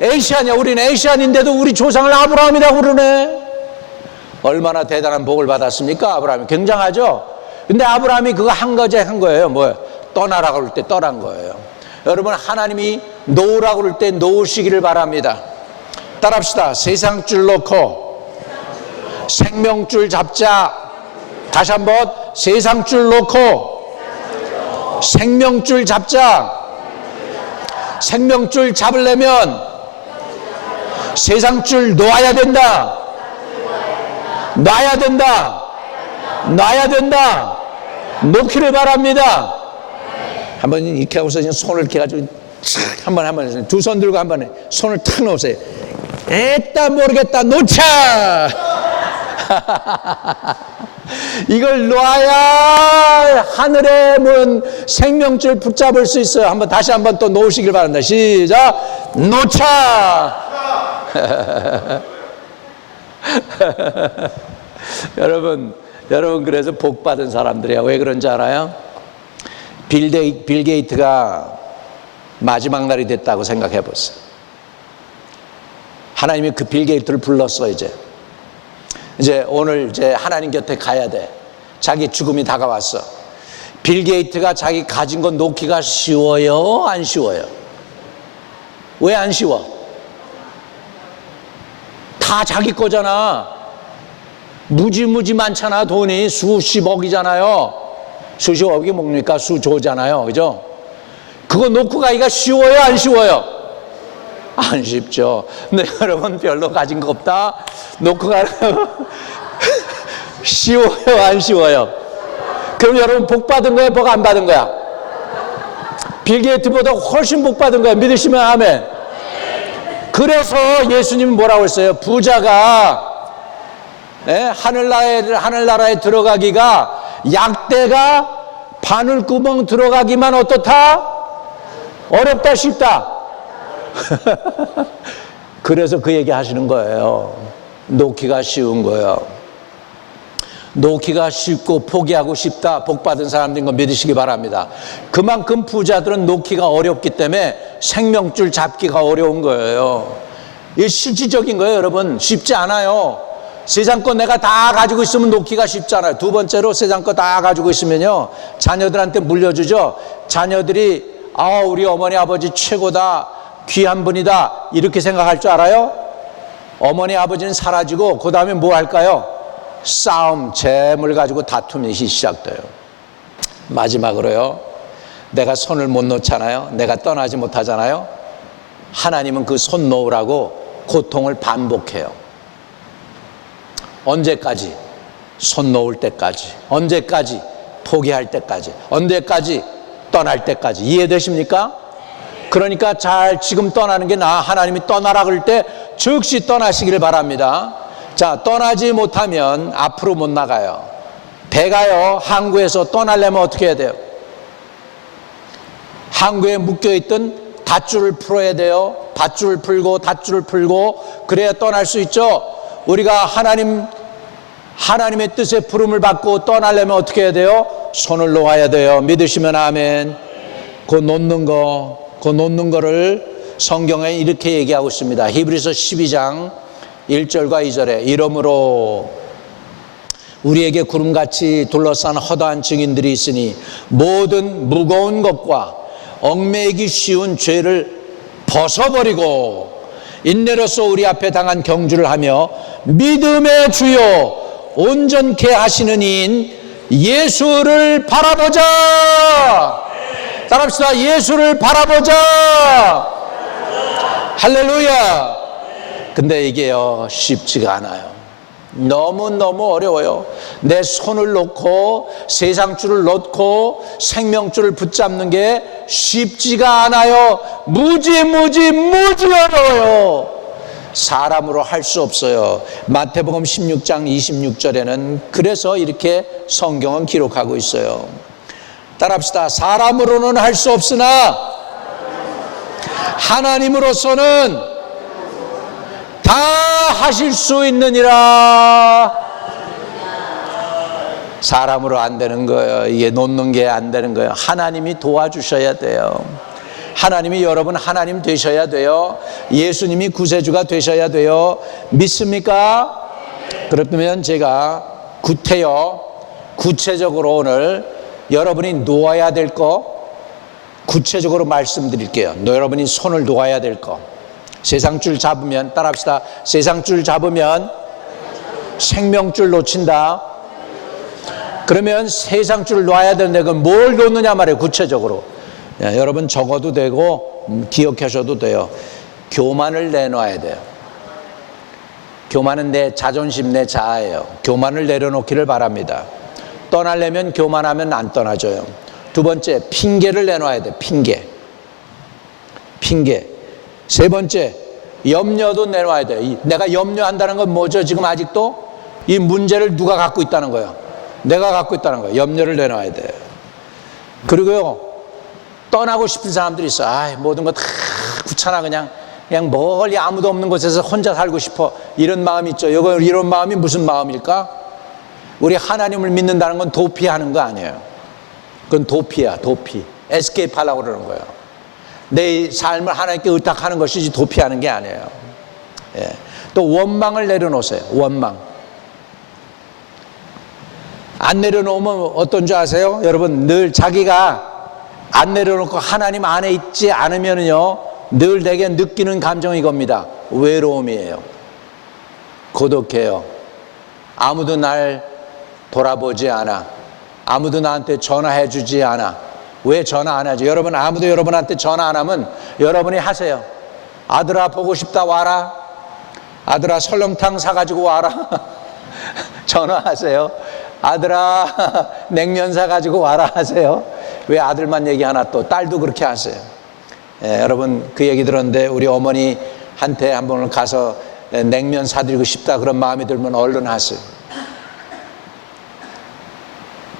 에이시안이야. 우리는 에이시안인데도 우리 조상을 아브라함이라고 그러네. 얼마나 대단한 복을 받았습니까? 아브라함이. 굉장하죠? 근데 아브라함이 그거 한 거예요. 뭐예요? 떠나라고 그럴 때 떠난 거예요. 여러분 하나님이 놓으라고 그럴 때 놓으시기를 바랍니다. 따라합시다. 세상줄 놓고 생명줄 잡자. 다시 한번 세상줄 놓고 생명줄 잡자. 생명줄 잡으려면 세상줄 놓아야 된다. 놔야 된다. 놔야 된다. 놓기를 바랍니다. 한번 이렇게 하고서 손을 이렇게 가지고 한번 두 손 들고 한번 손을 탁 놓으세요. 에따 모르겠다. 놓자. 이걸 놓아야 하늘의 문 생명줄 붙잡을 수 있어요. 한번 다시 한번 또 놓으시길 바랍니다. 시작. 놓자. 여러분 그래서 복 받은 사람들이야. 왜 그런지 알아요? 빌 게이트가 마지막 날이 됐다고 생각해 보세요. 하나님이 그 빌 게이트를 불렀어. 이제 오늘 하나님 곁에 가야 돼. 자기 죽음이 다가왔어. 빌 게이트가 자기 가진 건 놓기가 쉬워요? 안 쉬워요? 왜 안 쉬워? 다 자기 거잖아. 무지 많잖아. 돈이 수십억이잖아요. 수십억이 뭡니까? 수조잖아요. 그죠? 그거 놓고 가기가 쉬워요? 안 쉬워요? 안 쉽죠. 근데 여러분 별로 가진 거 없다. 놓고 가는 쉬워요? 안 쉬워요? 그럼 여러분 복 받은 거야, 복 안 받은 거야? 빌 게이트보다 훨씬 복 받은 거야. 믿으시면 아멘. 그래서 예수님은 뭐라고 했어요? 부자가 하늘나라에 들어가기가 약대가 바늘구멍 들어가기만 어떻다? 어렵다, 쉽다? 그래서 그 얘기 하시는 거예요. 놓기가 쉬운 거예요. 놓기가 쉽고 포기하고 싶다, 복 받은 사람들인 거 믿으시기 바랍니다. 그만큼 부자들은 놓기가 어렵기 때문에 생명줄 잡기가 어려운 거예요. 이게 실질적인 거예요, 여러분. 쉽지 않아요. 세상 거 내가 다 가지고 있으면 놓기가 쉽잖아요. 두 번째로 세상 거 다 가지고 있으면요, 자녀들한테 물려주죠. 자녀들이 우리 어머니 아버지 최고다, 귀한 분이다, 이렇게 생각할 줄 알아요? 어머니 아버지는 사라지고 그 다음에 뭐 할까요? 싸움, 재물 가지고 다툼이 시작돼요. 마지막으로요, 내가 손을 못 놓잖아요. 내가 떠나지 못하잖아요. 하나님은 그 손 놓으라고 고통을 반복해요. 언제까지? 손 놓을 때까지. 언제까지? 포기할 때까지. 언제까지? 떠날 때까지. 이해되십니까? 그러니까 지금 떠나는 게 하나님이 떠나라 그럴 때 즉시 떠나시기를 바랍니다. 자, 떠나지 못하면 앞으로 못 나가요. 배가요, 항구에서 떠나려면 어떻게 해야 돼요? 항구에 묶여있던 밧줄을 풀어야 돼요. 밧줄을 풀고 닷줄을 풀고 그래야 떠날 수 있죠. 우리가 하나님의 뜻의 부름을 받고 떠나려면 어떻게 해야 돼요? 손을 놓아야 돼요. 믿으시면 아멘. 그 놓는 거를 성경에 이렇게 얘기하고 있습니다. 히브리서 12장 1절과 2절에 이러므로 우리에게 구름같이 둘러싼 허다한 증인들이 있으니 모든 무거운 것과 얽매이기 쉬운 죄를 벗어버리고 인내로써 우리 앞에 당한 경주를 하며 믿음의 주요 온전케 하시는 이인 예수를 바라보자. 따라합시다. 예수를 바라보자. 할렐루야. 근데 이게요, 쉽지가 않아요. 너무너무 어려워요. 내 손을 놓고 세상줄을 놓고 생명줄을 붙잡는 게 쉽지가 않아요. 무지 어려워요. 사람으로 할 수 없어요. 마태복음 16장 26절에는 그래서 이렇게 성경은 기록하고 있어요. 따라합시다. 사람으로는 할 수 없으나 하나님으로서는 다 하실 수 있느니라. 사람으로 안 되는 거예요. 이게 놓는 게 안 되는 거예요. 하나님이 도와주셔야 돼요. 하나님이 여러분 하나님 되셔야 돼요. 예수님이 구세주가 되셔야 돼요. 믿습니까? 그렇다면 제가 구체적으로 오늘 여러분이 놓아야 될 거 구체적으로 말씀드릴게요. 여러분이 손을 놓아야 될 거. 세상줄 잡으면, 따라합시다. 세상줄 잡으면 생명줄 놓친다. 그러면 세상줄을 놔야 되는데 그건 뭘 놓느냐 말이에요. 구체적으로. 여러분 적어도 되고 기억하셔도 돼요. 교만을 내놔야 돼요. 교만은 내 자존심, 내 자아예요. 교만을 내려놓기를 바랍니다. 떠나려면 교만하면 안 떠나줘요. 두 번째, 핑계를 내놔야 돼요. 핑계. 세 번째, 염려도 내놔야 돼요. 내가 염려한다는 건 뭐죠? 지금 아직도 이 문제를 누가 갖고 있다는 거예요? 내가 갖고 있다는 거예요. 염려를 내놔야 돼요. 그리고요, 떠나고 싶은 사람들이 있어. 모든 거 다 귀찮아. 그냥 멀리 아무도 없는 곳에서 혼자 살고 싶어. 이런 마음이 있죠. 이런 마음이 무슨 마음일까? 우리 하나님을 믿는다는 건 도피하는 거 아니에요. 그건 도피야, 도피. 에스케이프 하려고 그러는 거예요. 내 삶을 하나님께 의탁하는 것이지 도피하는 게 아니에요. 예. 또 원망을 내려놓으세요. 원망. 안 내려놓으면 어떤 줄 아세요? 여러분, 늘 자기가 안 내려놓고 하나님 안에 있지 않으면요, 늘 내게 느끼는 감정이 이겁니다. 외로움이에요. 고독해요. 아무도 날 돌아보지 않아. 아무도 나한테 전화해 주지 않아. 왜 전화 안 하죠? 여러분, 아무도 여러분한테 전화 안 하면 여러분이 하세요. 아들아, 보고 싶다, 와라. 아들아, 설렁탕 사가지고 와라. 전화하세요. 아들아 냉면 사가지고 와라 하세요. 왜 아들만 얘기하나 또 딸도 그렇게 하세요. 여러분 그 얘기 들었는데 우리 어머니한테 한번 가서 냉면 사드리고 싶다 그런 마음이 들면 얼른 하세요.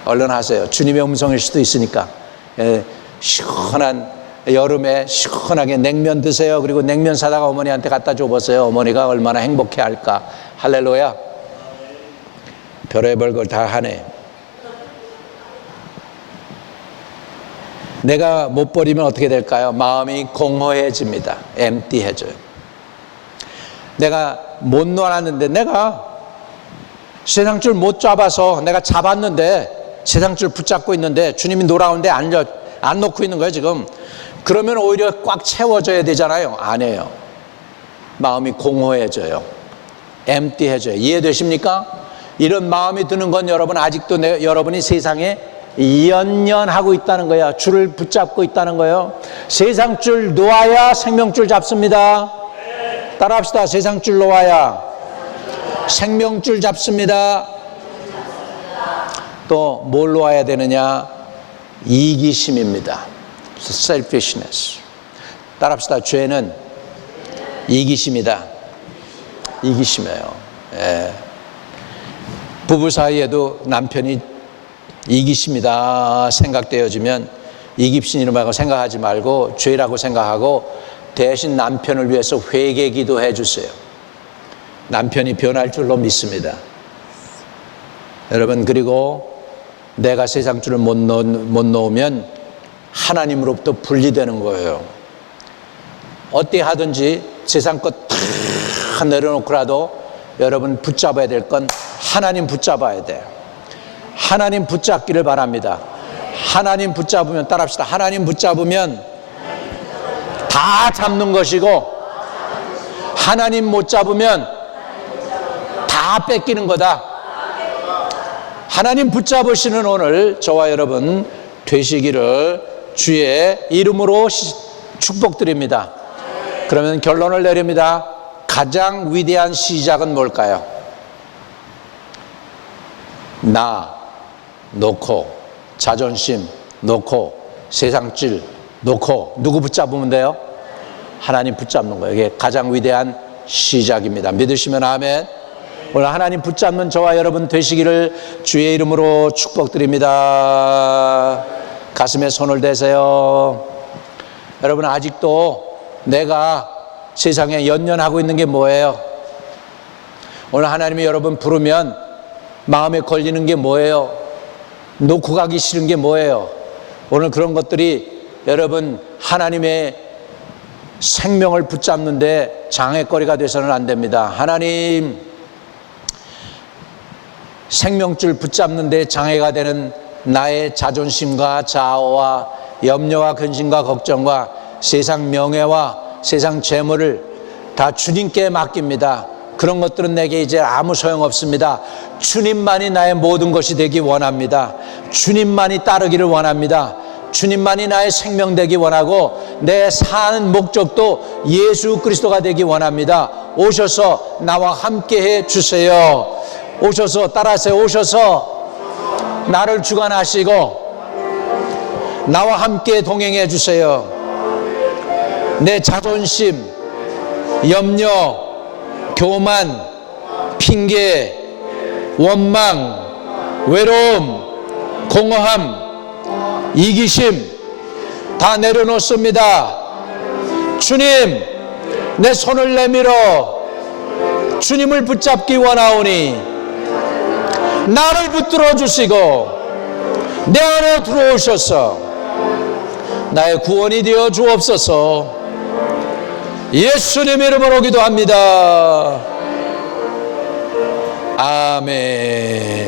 얼른 하세요. 주님의 음성일 수도 있으니까. 시원한 여름에 시원하게 냉면 드세요. 그리고 냉면 사다가 어머니한테 갖다 줘보세요. 어머니가 얼마나 행복해 할까. 할렐루야. 별의별 걸 다 하네. 내가 못 버리면 어떻게 될까요? 마음이 공허해집니다. empty해져요. 내가 못 놓았는데, 내가 세상 줄 못 잡아서 내가 잡았는데 세상 줄 붙잡고 있는데 주님이 놀아오는데 안 놓고 있는 거예요 지금. 그러면 오히려 꽉 채워져야 되잖아요. 아니에요. 마음이 공허해져요. empty해져요. 이해되십니까? 이런 마음이 드는 건 여러분 아직도 여러분이 세상에 연연하고 있다는 거야. 줄을 붙잡고 있다는 거예요. 세상 줄 놓아야 생명줄 잡습니다. 따라합시다. 세상 줄 놓아야 생명줄 잡습니다. 또 뭘 놓아야 되느냐? 이기심입니다. selfishness. 따라합시다. 죄는 이기심이다. 이기심이에요. 부부 사이에도 남편이 이기심이다 생각되어지면 이깁신이라고 생각하지 말고 죄라고 생각하고 대신 남편을 위해서 회개 기도해 주세요. 남편이 변할 줄로 믿습니다. 여러분, 그리고 내가 세상 줄을 못 놓으면 하나님으로부터 분리되는 거예요. 어떻게 하든지 세상 것 다 내려놓고라도 여러분 붙잡아야 될 건 하나님 붙잡아야 돼요. 하나님 붙잡기를 바랍니다. 하나님 붙잡으면, 따라합시다. 하나님 붙잡으면 다 잡는 것이고 하나님 못 잡으면 다 뺏기는 거다. 하나님 붙잡으시는 오늘 저와 여러분 되시기를 주의 이름으로 축복드립니다. 그러면 결론을 내립니다. 가장 위대한 시작은 뭘까요? 나 놓고, 자존심 놓고, 세상질 놓고 누구 붙잡으면 돼요? 하나님 붙잡는 거예요. 이게 가장 위대한 시작입니다. 믿으시면 아멘. 오늘 하나님 붙잡는 저와 여러분 되시기를 주의 이름으로 축복드립니다. 가슴에 손을 대세요. 여러분, 아직도 내가 세상에 연연하고 있는 게 뭐예요? 오늘 하나님이 여러분 부르면 마음에 걸리는 게 뭐예요? 놓고 가기 싫은 게 뭐예요? 오늘 그런 것들이 여러분 하나님의 생명을 붙잡는데 장애거리가 돼서는 안 됩니다. 하나님, 생명줄 붙잡는 데 장애가 되는 나의 자존심과 자아와 염려와 근심과 걱정과 세상 명예와 세상 재물을 다 주님께 맡깁니다. 그런 것들은 내게 이제 아무 소용없습니다. 주님만이 나의 모든 것이 되기 원합니다. 주님만이 따르기를 원합니다. 주님만이 나의 생명 되기 원하고 내 사는 목적도 예수 그리스도가 되기 원합니다. 오셔서 나와 함께 해 주세요. 오셔서, 따라하세요. 오셔서 나를 주관하시고 나와 함께 동행해 주세요. 내 자존심, 염려, 교만, 핑계, 원망, 외로움, 공허함, 이기심 다 내려놓습니다. 주님, 내 손을 내밀어 주님을 붙잡기 원하오니 나를 붙들어 주시고 내 안에 들어오셔서 나의 구원이 되어 주옵소서. 예수님 이름으로 기도합니다. 아멘.